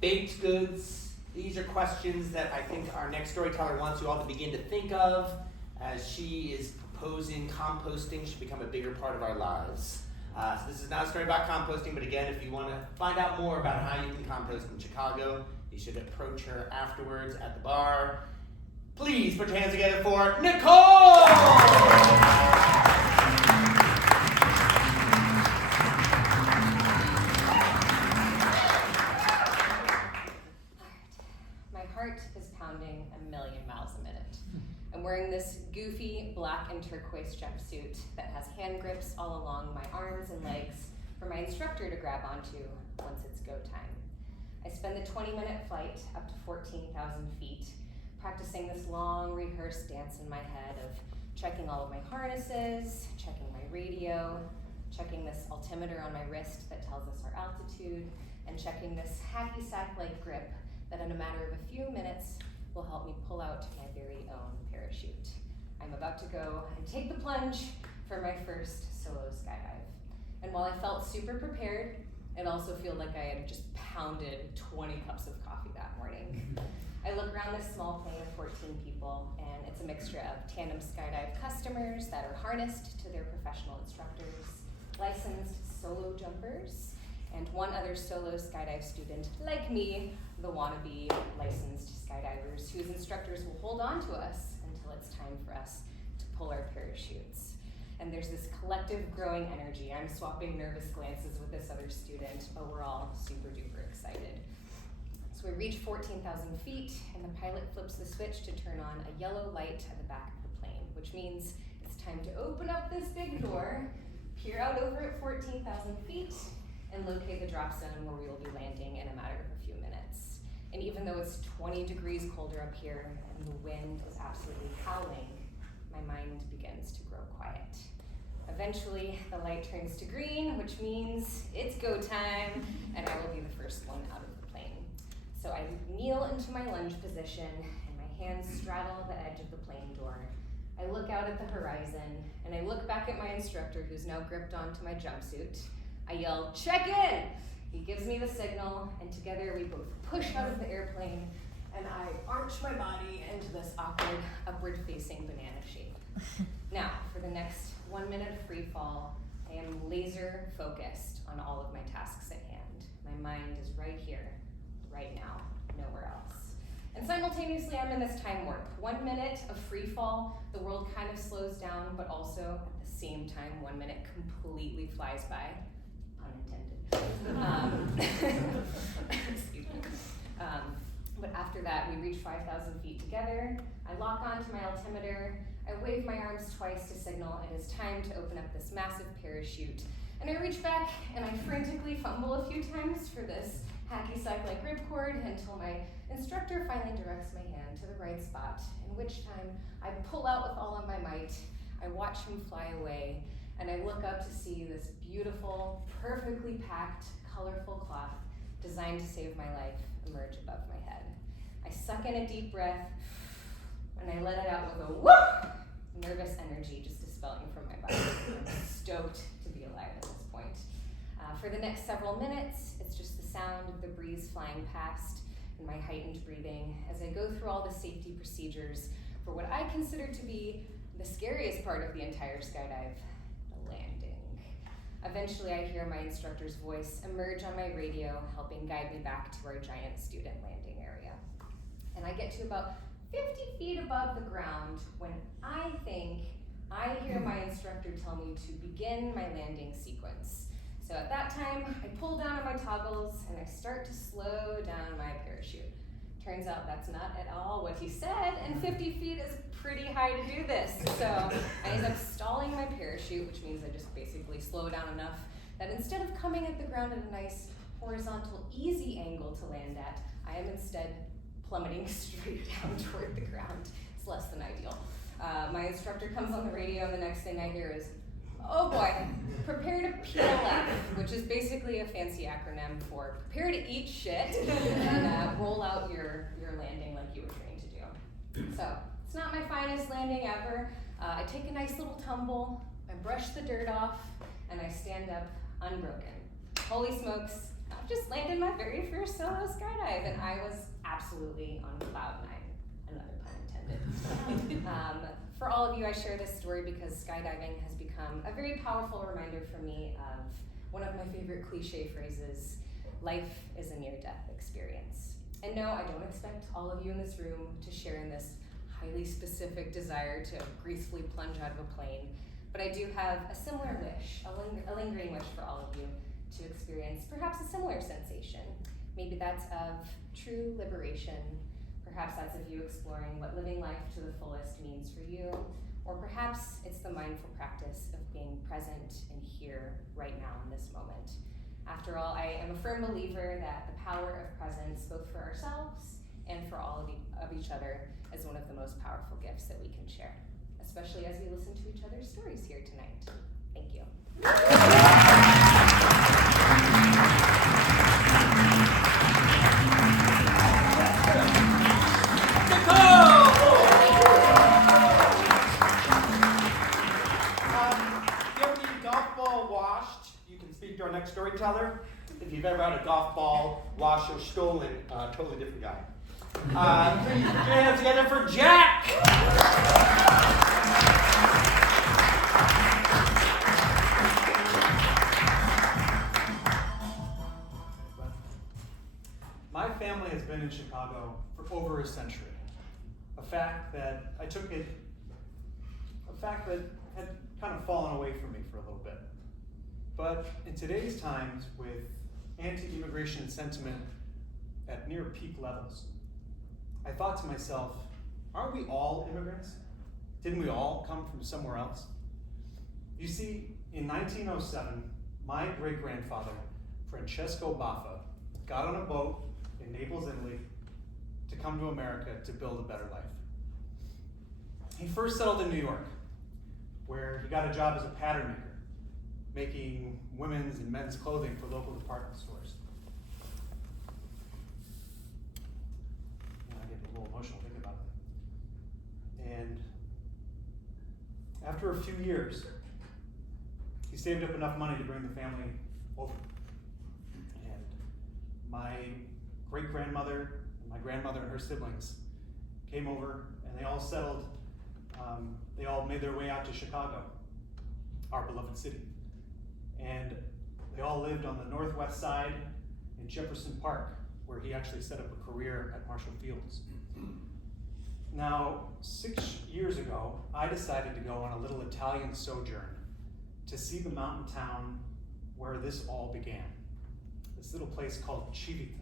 Baked goods? These are questions that I think our next storyteller wants you all to begin to think of as she is proposing composting should become a bigger part of our lives. So this is not a story about composting, but again, if you want to find out more about how you can compost in Chicago, you should approach her afterwards at the bar. Please put your hands together for Nicole! My heart is pounding a million miles a minute. I'm wearing this goofy black and turquoise jumpsuit that has hand grips all along my arms and legs for my instructor to grab onto once it's go time. I spend the 20-minute flight up to 14,000 feet practicing this long rehearsed dance in my head of checking all of my harnesses, checking my radio, checking this altimeter on my wrist that tells us our altitude, and checking this hacky sack-like grip that in a matter of a few minutes will help me pull out my very own parachute. I'm about to go and take the plunge for my first solo skydive. And while I felt super prepared, it also felt like I had just pounded 20 cups of coffee that morning. I look around this small plane of 14 people, and it's a mixture of tandem skydive customers that are harnessed to their professional instructors, licensed solo jumpers, and one other solo skydive student like me, the wannabe licensed skydivers whose instructors will hold on to us until it's time for us to pull our parachutes. And there's this collective growing energy. I'm swapping nervous glances with this other student, but we're all super duper excited. So we reach 14,000 feet, and the pilot flips the switch to turn on a yellow light at the back of the plane, which means it's time to open up this big door, peer out over at 14,000 feet, and locate the drop zone where we will be landing in a matter of a few minutes. And even though it's 20 degrees colder up here and the wind is absolutely howling, my mind begins to grow quiet. Eventually, the light turns to green, which means it's go time, and I will be the first one out of the plane. So I kneel into my lunge position, and my hands straddle the edge of the plane door. I look out at the horizon, and I look back at my instructor, who's now gripped onto my jumpsuit. I yell, "Check in!" He gives me the signal, and together we both push out of the airplane, and I arch my body into this awkward, upward-facing banana shape. Now, for the next 1 minute of free fall, I am laser focused on all of my tasks at hand. My mind is right here, right now, nowhere else. And simultaneously, I'm in this time warp. 1 minute of free fall, the world kind of slows down, but also at the same time, 1 minute completely flies by. Pun intended. Excuse me. But after that, we reach 5,000 feet together. I lock onto my altimeter. I wave my arms twice to signal it is time to open up this massive parachute. And I reach back and I frantically fumble a few times for this hacky sack like ripcord until my instructor finally directs my hand to the right spot, in which time I pull out with all of my might. I watch him fly away, and I look up to see this beautiful, perfectly packed, colorful cloth designed to save my life emerge above my head. I suck in a deep breath, and I let it out with a whoop! Nervous energy just dispelling from my body. I'm stoked to be alive at this point. For the next several minutes, it's just the sound of the breeze flying past and my heightened breathing as I go through all the safety procedures for what I consider to be the scariest part of the entire skydive, the landing. Eventually, I hear my instructor's voice emerge on my radio, helping guide me back to our giant student landing area. And I get to about 50 feet above the ground when I think I hear my instructor tell me to begin my landing sequence. So at that time, I pull down on my toggles and I start to slow down my parachute. Turns out that's not at all what he said, and 50 feet is pretty high to do this. So I end up stalling my parachute, which means I just basically slow down enough that instead of coming at the ground at a nice horizontal, easy angle to land at, I am instead plummeting straight down toward the ground. It's less than ideal. My instructor comes on the radio, and the next thing I hear is, oh boy, prepare to PLF, which is basically a fancy acronym for prepare to eat shit and roll out your landing like you were trained to do. So it's not my finest landing ever. I take a nice little tumble, I brush the dirt off, and I stand up unbroken. Holy smokes, I've just landed my very first solo skydive, and I was absolutely on cloud nine. Another pun intended. For all of you, I share this story because skydiving has become a very powerful reminder for me of one of my favorite cliche phrases, life is a near-death experience. And no, I don't expect all of you in this room to share in this highly specific desire to gracefully plunge out of a plane, but I do have a similar wish, a lingering wish for all of you to experience perhaps a similar sensation. Maybe that's of true liberation. Perhaps that's of you exploring what living life to the fullest means for you, or perhaps it's the mindful practice of being present and here right now in this moment. After all, I am a firm believer that the power of presence, both for ourselves and for all of each other, is one of the most powerful gifts that we can share, especially as we listen to each other's stories here tonight. Thank you. Nicole! If you ever need a golf ball washed, you can speak to our next storyteller. If you've ever had a golf ball washed or stolen, totally different guy. Please put your hands together for Jack! My family has been in Chicago for over a century. A fact that had kind of fallen away from me for a little bit. But in today's times, with anti-immigration sentiment at near peak levels, I thought to myself, aren't we all immigrants? Didn't we all come from somewhere else? You see, in 1907, my great-grandfather, Francesco Baffa, got on a boat in Naples, Italy, to come to America to build a better life. He first settled in New York, where he got a job as a pattern maker, making women's and men's clothing for local department stores. I get a little emotional thinking about it. And after a few years, he saved up enough money to bring the family over. And my great-grandmother and my grandmother and her siblings came over, and they all settled. They all made their way out to Chicago, our beloved city. And they all lived on the northwest side in Jefferson Park, where he actually set up a career at Marshall Fields. Now, 6 years ago, I decided to go on a little Italian sojourn to see the mountain town where this all began. This little place called Civita.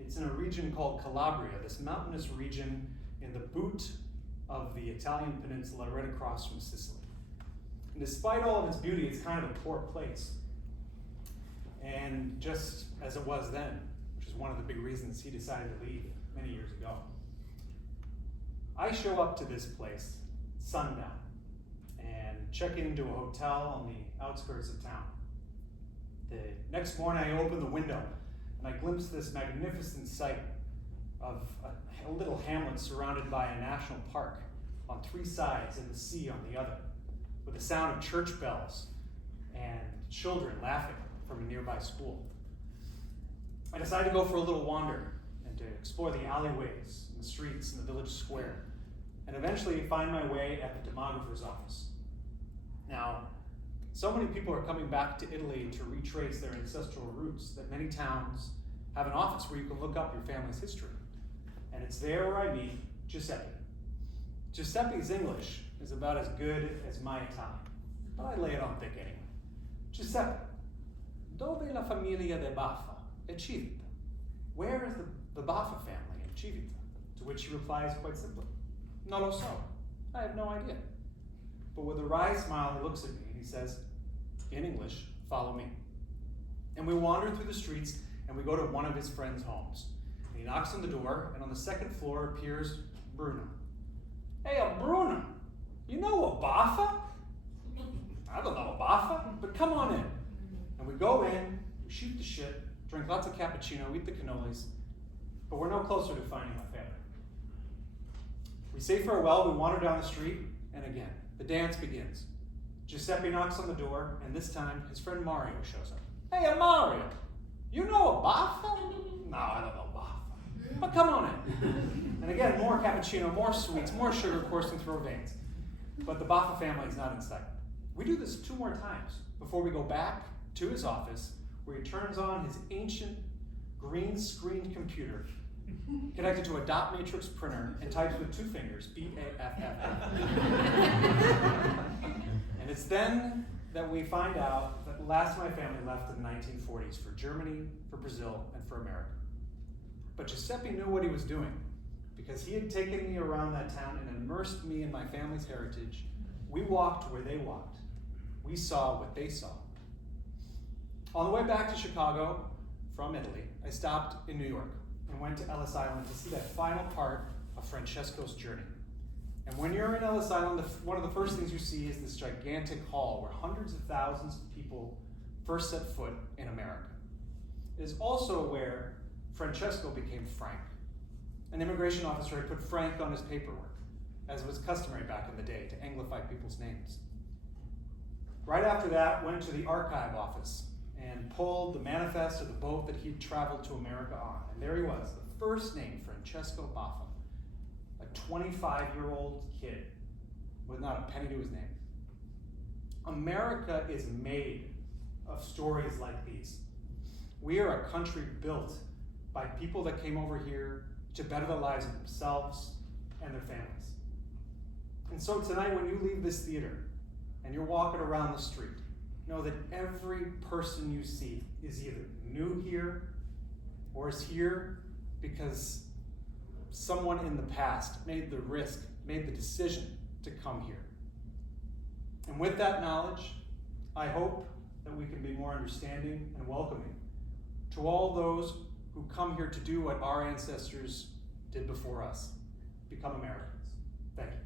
It's in a region called Calabria, this mountainous region in the boot of the Italian peninsula right across from Sicily. And despite all of its beauty, it's kind of a poor place. And just as it was then, which is one of the big reasons he decided to leave many years ago. I show up to this place, sundown, and check into a hotel on the outskirts of town. The next morning I open the window and I glimpse this magnificent sight of a little hamlet surrounded by a national park on 3 sides and the sea on the other, with the sound of church bells and children laughing from a nearby school. I decide to go for a little wander and to explore the alleyways and the streets and the village square, and eventually find my way at the demographer's office. Now, so many people are coming back to Italy to retrace their ancestral roots that many towns have an office where you can look up your family's history. And it's there where I meet Giuseppe. Giuseppe's English is about as good as my Italian, but I lay it on thick anyway. Giuseppe, dove la famiglia de Baffa e Civita? Where is the Baffa family in Civita? To which he replies quite simply, non lo so, I have no idea. But with a wry smile, he looks at me and he says, in English, follow me. And we wander through the streets and we go to one of his friends' homes. And he knocks on the door, and on the second floor appears Bruno. Hey, Bruno, you know a Baffa? I don't know a Baffa, but come on in. And we go in, we shoot the shit, drink lots of cappuccino, eat the cannolis, but we're no closer to finding my family. We say farewell, we wander down the street, and again, the dance begins. Giuseppe knocks on the door, and this time his friend Mario shows up. Hey, Mario, you know a Baffa? No, I don't know Baffa, but come on in. And again, more cappuccino, more sweets, more sugar coursing through our veins. But the Baffa family is not in sight. We do this 2 more times before we go back to his office, where he turns on his ancient green-screened computer connected to a dot matrix printer and types with 2 fingers, B-A-F-F. And it's then that we find out that the last of my family left in the 1940s for Germany, for Brazil, and for America. But Giuseppe knew what he was doing, because he had taken me around that town and immersed me in my family's heritage. We walked where they walked. We saw what they saw. On the way back to Chicago from Italy, I stopped in New York and went to Ellis Island to see that final part of Francesco's journey. And when you're in Ellis Island, one of the first things you see is this gigantic hall where hundreds of thousands of people first set foot in America. It is also where Francesco became Frank. An immigration officer had put Frank on his paperwork, as was customary back in the day to anglify people's names. Right after that, went to the archive office and pulled the manifest of the boat that he'd traveled to America on. And there he was, the first name, Francesco Baffa, a 25-year-old kid with not a penny to his name. America is made of stories like these. We are a country built by people that came over here to better the lives of themselves and their families. And so tonight, when you leave this theater and you're walking around the street, know that every person you see is either new here or is here because someone in the past made the risk, made the decision to come here. And with that knowledge, I hope that we can be more understanding and welcoming to all those who come here to do what our ancestors did before us, become Americans. Thank you.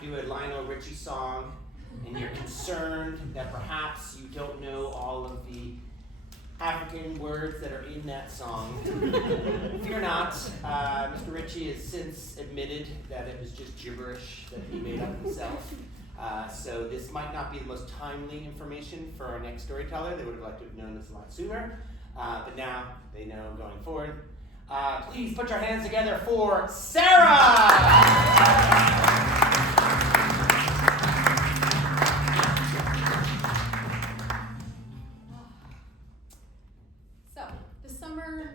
Do a Lionel Richie song and you're concerned that perhaps you don't know all of the African words that are in that song, fear not. Mr. Richie has since admitted that it was just gibberish that he made up himself. So this might not be the most timely information for our next storyteller. They would have liked to have known this a lot sooner, but now they know going forward. Please put your hands together for Sara!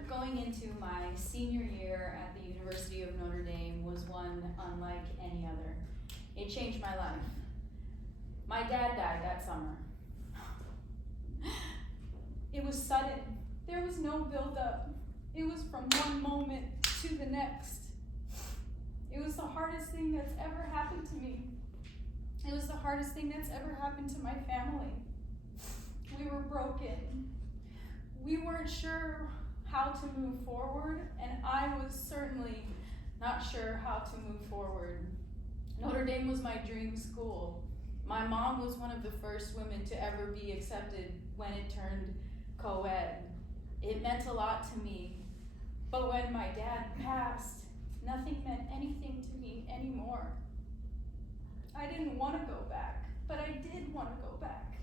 Going into my senior year at the University of Notre Dame was one unlike any other. It changed my life. My dad died that summer. It was sudden. There was no build-up. It was from one moment to the next. It was the hardest thing that's ever happened to me. It was the hardest thing that's ever happened to my family. We were broken. We weren't sure how to move forward, and I was certainly not sure how to move forward. Notre Dame was my dream school. My mom was one of the first women to ever be accepted when it turned co-ed. It meant a lot to me, but when my dad passed, nothing meant anything to me anymore. I didn't want to go back, but I did want to go back.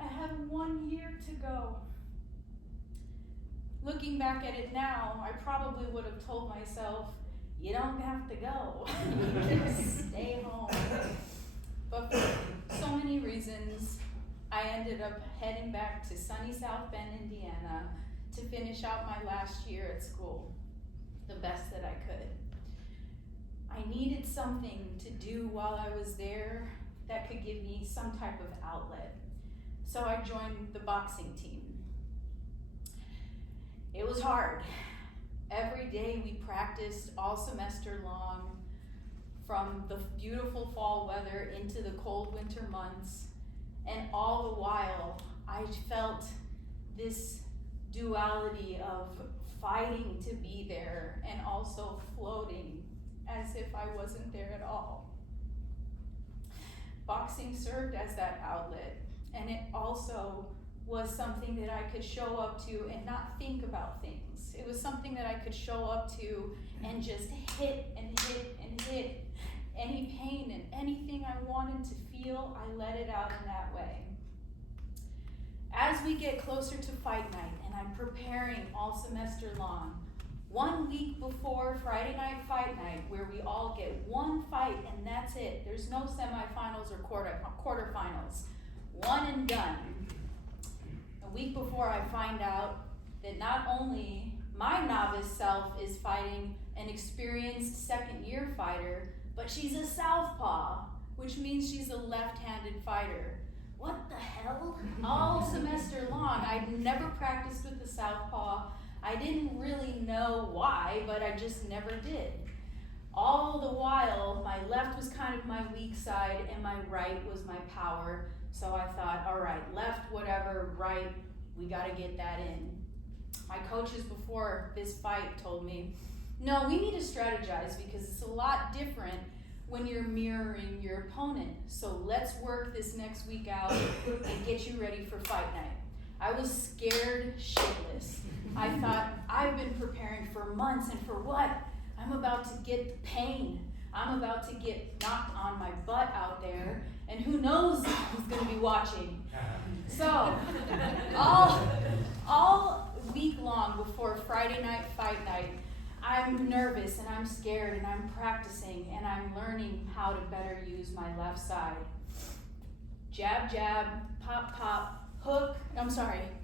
I had 1 year to go. Looking back at it now, I probably would have told myself, you don't have to go, you just stay home. But for so many reasons, I ended up heading back to sunny South Bend, Indiana, to finish out my last year at school, the best that I could. I needed something to do while I was there that could give me some type of outlet. So I joined the boxing team. It was hard. Every day we practiced all semester long, from the beautiful fall weather into the cold winter months, and all the while I felt this duality of fighting to be there and also floating as if I wasn't there at all. Boxing served as that outlet, and it also was something that I could show up to and not think about things. It was something that I could show up to and just hit and hit and hit. Any pain and anything I wanted to feel, I let it out in that way. As we get closer to fight night, and I'm preparing all semester long, 1 week before Friday night fight night, where we all get one fight and that's it. There's no semifinals or quarterfinals. One and done. A week before, I find out that not only my novice self is fighting an experienced second-year fighter, but she's a southpaw, which means she's a left-handed fighter. What the hell? All semester long, I'd never practiced with the southpaw. I didn't really know why, but I just never did. All the while, my left was kind of my weak side and my right was my power. So I thought, all right, left, whatever, right, we gotta get that in. My coaches before this fight told me, no, we need to strategize because it's a lot different when you're mirroring your opponent. So let's work this next week out and get you ready for fight night. I was scared shitless. I thought, I've been preparing for months, and for what? I'm about to get the pain. I'm about to get knocked on my butt out there, and who knows who's gonna be watching. So, all week long before Friday night fight night, I'm nervous and I'm scared and I'm practicing and I'm learning how to better use my left side. Jab, jab, pop, pop, hook,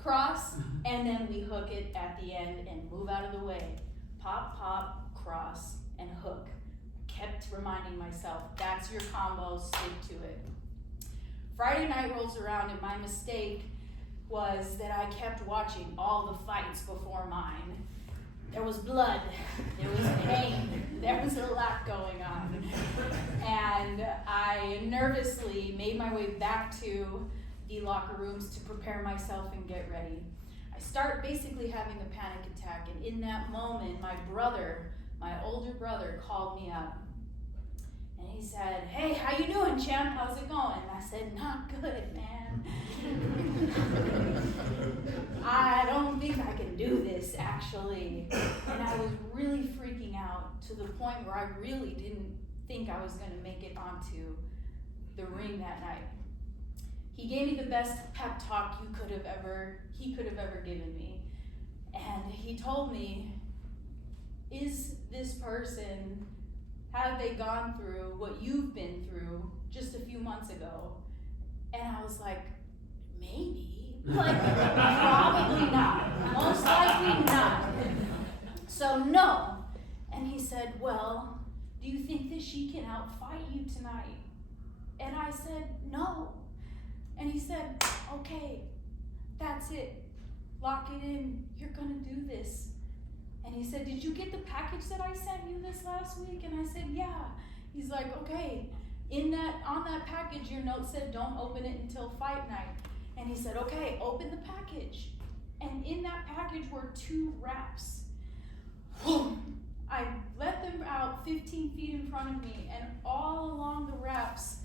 cross, and then we hook it at the end and move out of the way. Pop, pop, cross, and hook. Kept reminding myself, that's your combo, stick to it. Friday night rolls around and my mistake was that I kept watching all the fights before mine. There was blood, there was pain, there was a lot going on. And I nervously made my way back to the locker rooms to prepare myself and get ready. I start basically having a panic attack, and in that moment, my older brother called me up. And he said, hey, how you doing, champ? How's it going? And I said, not good, man. I don't think I can do this, actually. And I was really freaking out to the point where I really didn't think I was going to make it onto the ring that night. He gave me the best pep talk he could have ever given me. And he told me, is this person, have they gone through what you've been through just a few months ago? And I was like, maybe. Like, probably not. Most likely not. So no. And he said, well, do you think that she can outfight you tonight? And I said, no. And he said, okay, that's it. Lock it in. You're gonna do this. And he said, did you get the package that I sent you this last week? And I said, yeah. He's like, okay, on that package, your note said don't open it until fight night. And he said, okay, open the package. And in that package were 2 wraps. I let them out 15 feet in front of me, and all along the wraps,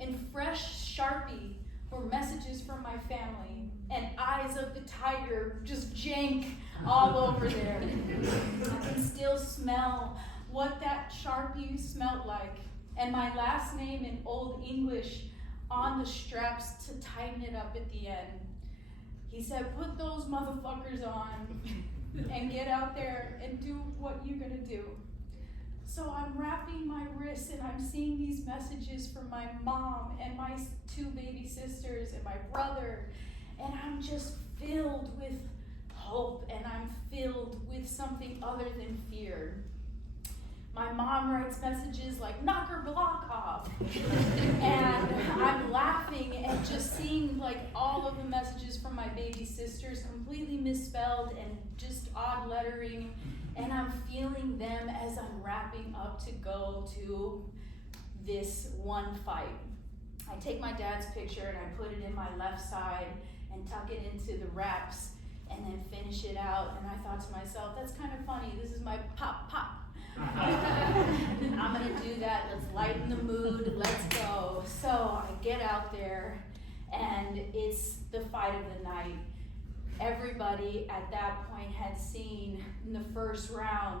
in fresh Sharpie, were messages from my family, and eyes of the tiger just jank all over there. I can still smell what that Sharpie smelled like, and my last name in Old English on the straps to tighten it up at the end. He said, put those motherfuckers on and get out there and do what you're gonna do. So I'm wrapping my wrists and I'm seeing these messages from my mom and my 2 baby sisters and my brother, and I'm just filled with hope, and I'm filled with something other than fear. My mom writes messages like, knock her block off. And I'm laughing and just seeing like all of the messages from my baby sisters completely misspelled and just odd lettering. And I'm feeling them as I'm wrapping up to go to this one fight. I take my dad's picture and I put it in my left side and tuck it into the wraps and then finish it out. And I thought to myself, that's kind of funny. This is my pop. I'm gonna do that. Let's lighten the mood. Let's go. So I get out there and it's the fight of the night. Everybody at that point had seen in the first round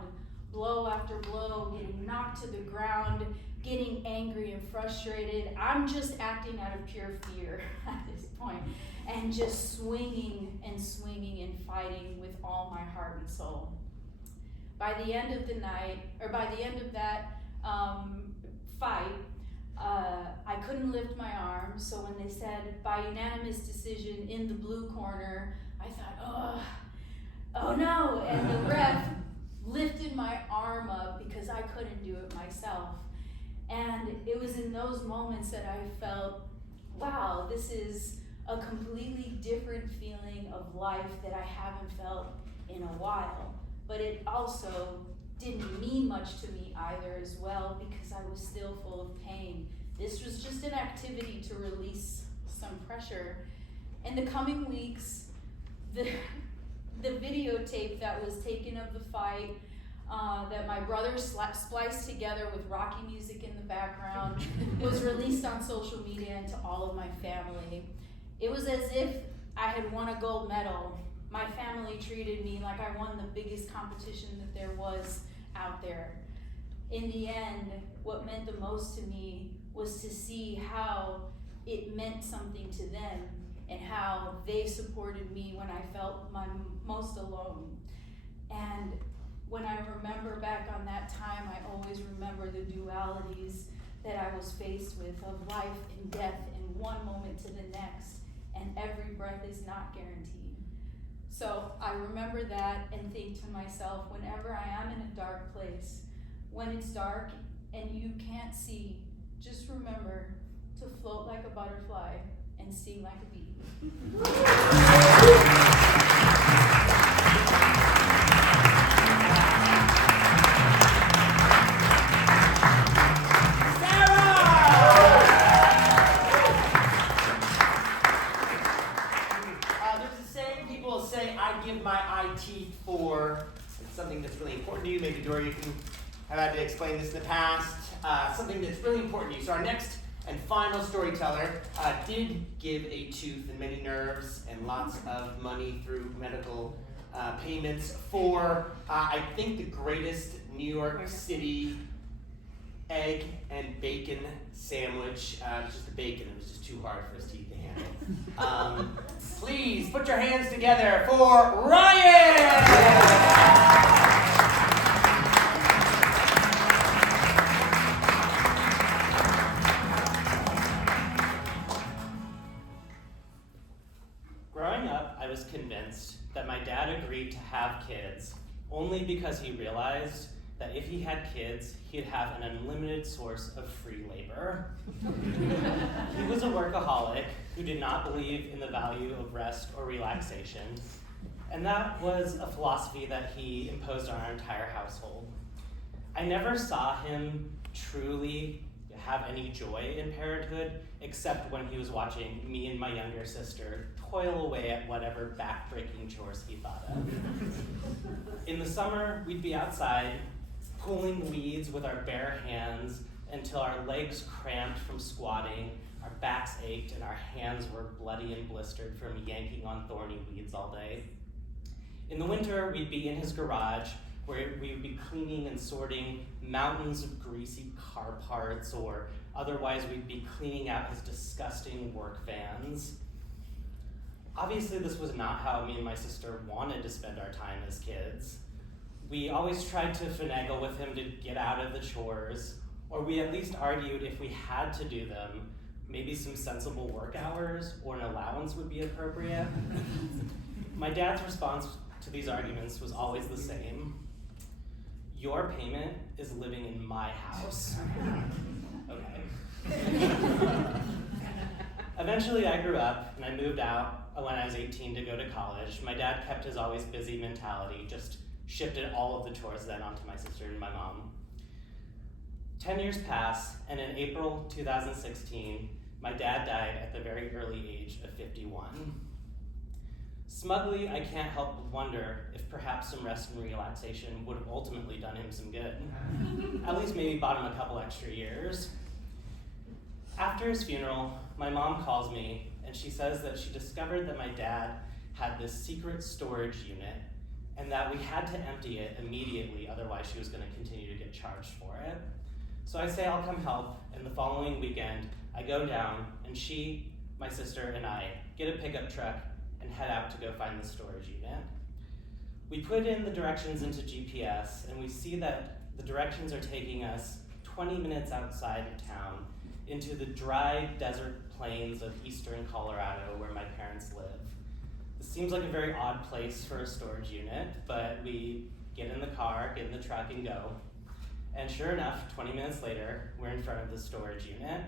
blow after blow, getting knocked to the ground, getting angry and frustrated. I'm just acting out of pure fear at this point and just swinging and fighting with all my heart and soul. By the end of the night, or by the end of that fight, I couldn't lift my arms, so when they said by unanimous decision in the blue corner, I thought, oh no, and the ref lifted my arm up because I couldn't do it myself. And it was in those moments that I felt, wow, this is a completely different feeling of life that I haven't felt in a while. But it also didn't mean much to me either as well because I was still full of pain. This was just an activity to release some pressure. In the coming weeks, the videotape that was taken of the fight, that my brother spliced together with Rocky music in the background, was released on social media and to all of my family. It was as if I had won a gold medal. My family treated me like I won the biggest competition that there was out there. In the end, what meant the most to me was to see how it meant something to them and how they supported me when I felt my most alone. And when I remember back on that time, I always remember the dualities that I was faced with of life and death in one moment to the next, and every breath is not guaranteed. So I remember that and think to myself, whenever I am in a dark place, when it's dark and you can't see, just remember to float like a butterfly and sing like a bee. Something that's really important to you. Maybe Dora, you can have had to explain this in the past. Something that's really important to you. So our next and final storyteller did give a tooth and many nerves and lots of money through medical payments for, I think, the greatest New York City egg and bacon sandwich. Just the bacon, it was just too hard for his teeth to handle. Please put your hands together for Ryan! Growing up, I was convinced that my dad agreed to have kids only because he realized that if he had kids, he'd have an unlimited source of free labor. He was a workaholic who did not believe in the value of rest or relaxation, and that was a philosophy that he imposed on our entire household. I never saw him truly have any joy in parenthood, except when he was watching me and my younger sister toil away at whatever back-breaking chores he thought of. In the summer, we'd be outside, pulling weeds with our bare hands until our legs cramped from squatting, our backs ached, and our hands were bloody and blistered from yanking on thorny weeds all day. In the winter, we'd be in his garage, where we would be cleaning and sorting mountains of greasy car parts, or otherwise we'd be cleaning out his disgusting work vans. Obviously, this was not how me and my sister wanted to spend our time as kids. We always tried to finagle with him to get out of the chores, or we at least argued if we had to do them, maybe some sensible work hours or an allowance would be appropriate. My dad's response to these arguments was always the same. Your payment is living in my house. Okay. Eventually I grew up and I moved out when I was 18 to go to college. My dad kept his always busy mentality, just shifted all of the chores then onto my sister and my mom. 10 years passed, and in April 2016, my dad died at the very early age of 51. Smugly, I can't help but wonder if perhaps some rest and relaxation would have ultimately done him some good. At least maybe bought him a couple extra years. After his funeral, my mom calls me and she says that she discovered that my dad had this secret storage unit and that we had to empty it immediately, otherwise she was going to continue to get charged for it. So I say I'll come help, and the following weekend I go down and she, my sister, and I get a pickup truck and head out to go find the storage unit. We put in the directions into GPS and we see that the directions are taking us 20 minutes outside of town into the dry desert plains of eastern Colorado where my parents live. This seems like a very odd place for a storage unit, but we get in the car, get in the truck, and go. And sure enough, 20 minutes later, we're in front of the storage unit.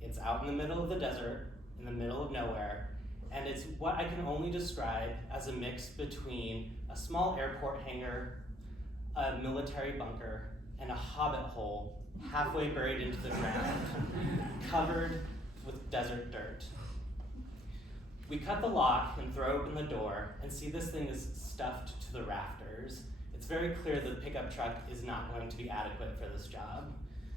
It's out in the middle of the desert, in the middle of nowhere, and it's what I can only describe as a mix between a small airport hangar, a military bunker, and a hobbit hole halfway buried into the ground, covered with desert dirt. We cut the lock and throw open the door and see this thing is stuffed to the rafters. It's very clear the pickup truck is not going to be adequate for this job.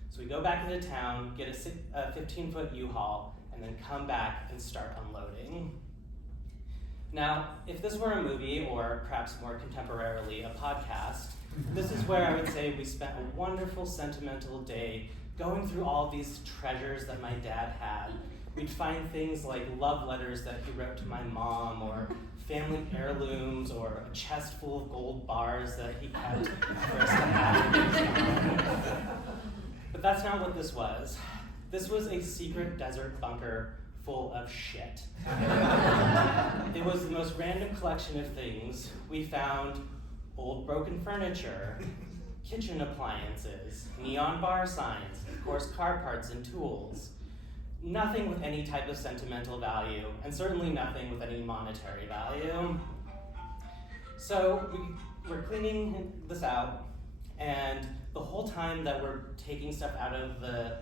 So we go back into town, get a 15-foot U-Haul, and then come back and start unloading. Now, if this were a movie, or perhaps more contemporarily, a podcast, this is where I would say we spent a wonderful, sentimental day going through all of these treasures that my dad had. We'd find things like love letters that he wrote to my mom, or family heirlooms, or a chest full of gold bars that he kept for us to have. But that's not what this was. This was a secret desert bunker full of shit. It was the most random collection of things. We found old broken furniture, kitchen appliances, neon bar signs, of course car parts and tools. Nothing with any type of sentimental value, and certainly nothing with any monetary value. So we're cleaning this out, and the whole time that we're taking stuff out of the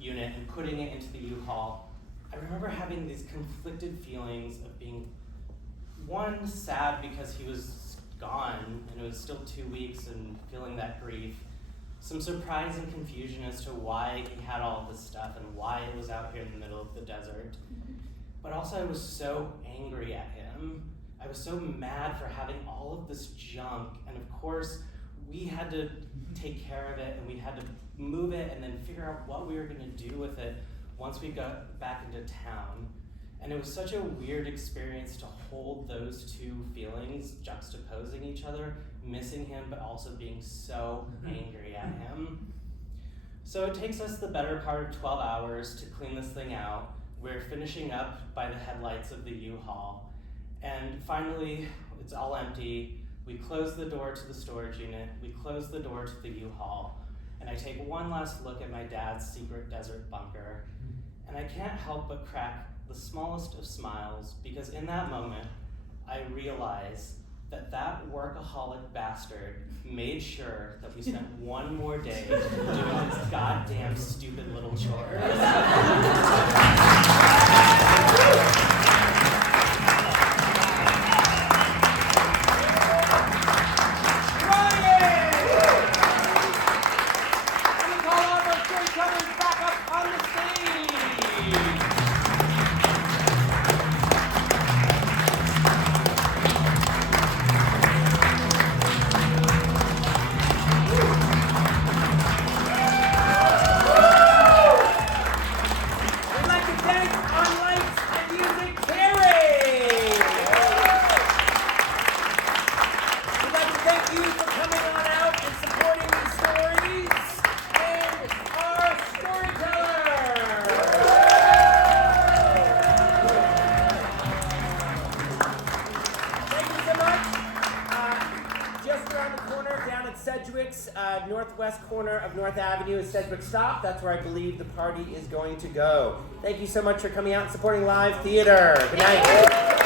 unit and putting it into the U-Haul, I remember having these conflicted feelings of being, one, sad because he was gone and it was still 2 weeks and feeling that grief, some surprise and confusion as to why he had all of this stuff and why it was out here in the middle of the desert. But also I was so angry at him. I was so mad for having all of this junk, and of course we had to take care of it and we had to move it and then figure out what we were going to do with it once we got back into town. And it was such a weird experience to hold those two feelings juxtaposing each other, missing him but also being so angry at him. So it takes us the better part of 12 hours to clean this thing out. We're finishing up by the headlights of the U-Haul. And finally, it's all empty. We close the door to the storage unit. We close the door to the U-Haul. And I take one last look at my dad's secret desert bunker. And I can't help but crack the smallest of smiles, because in that moment, I realize that that workaholic bastard made sure that we spent one more day doing his goddamn stupid little chores. Northwest corner of North Avenue is Sedgwick Stop. That's where I believe the party is going to go. Thank you so much for coming out and supporting live theater. Good night.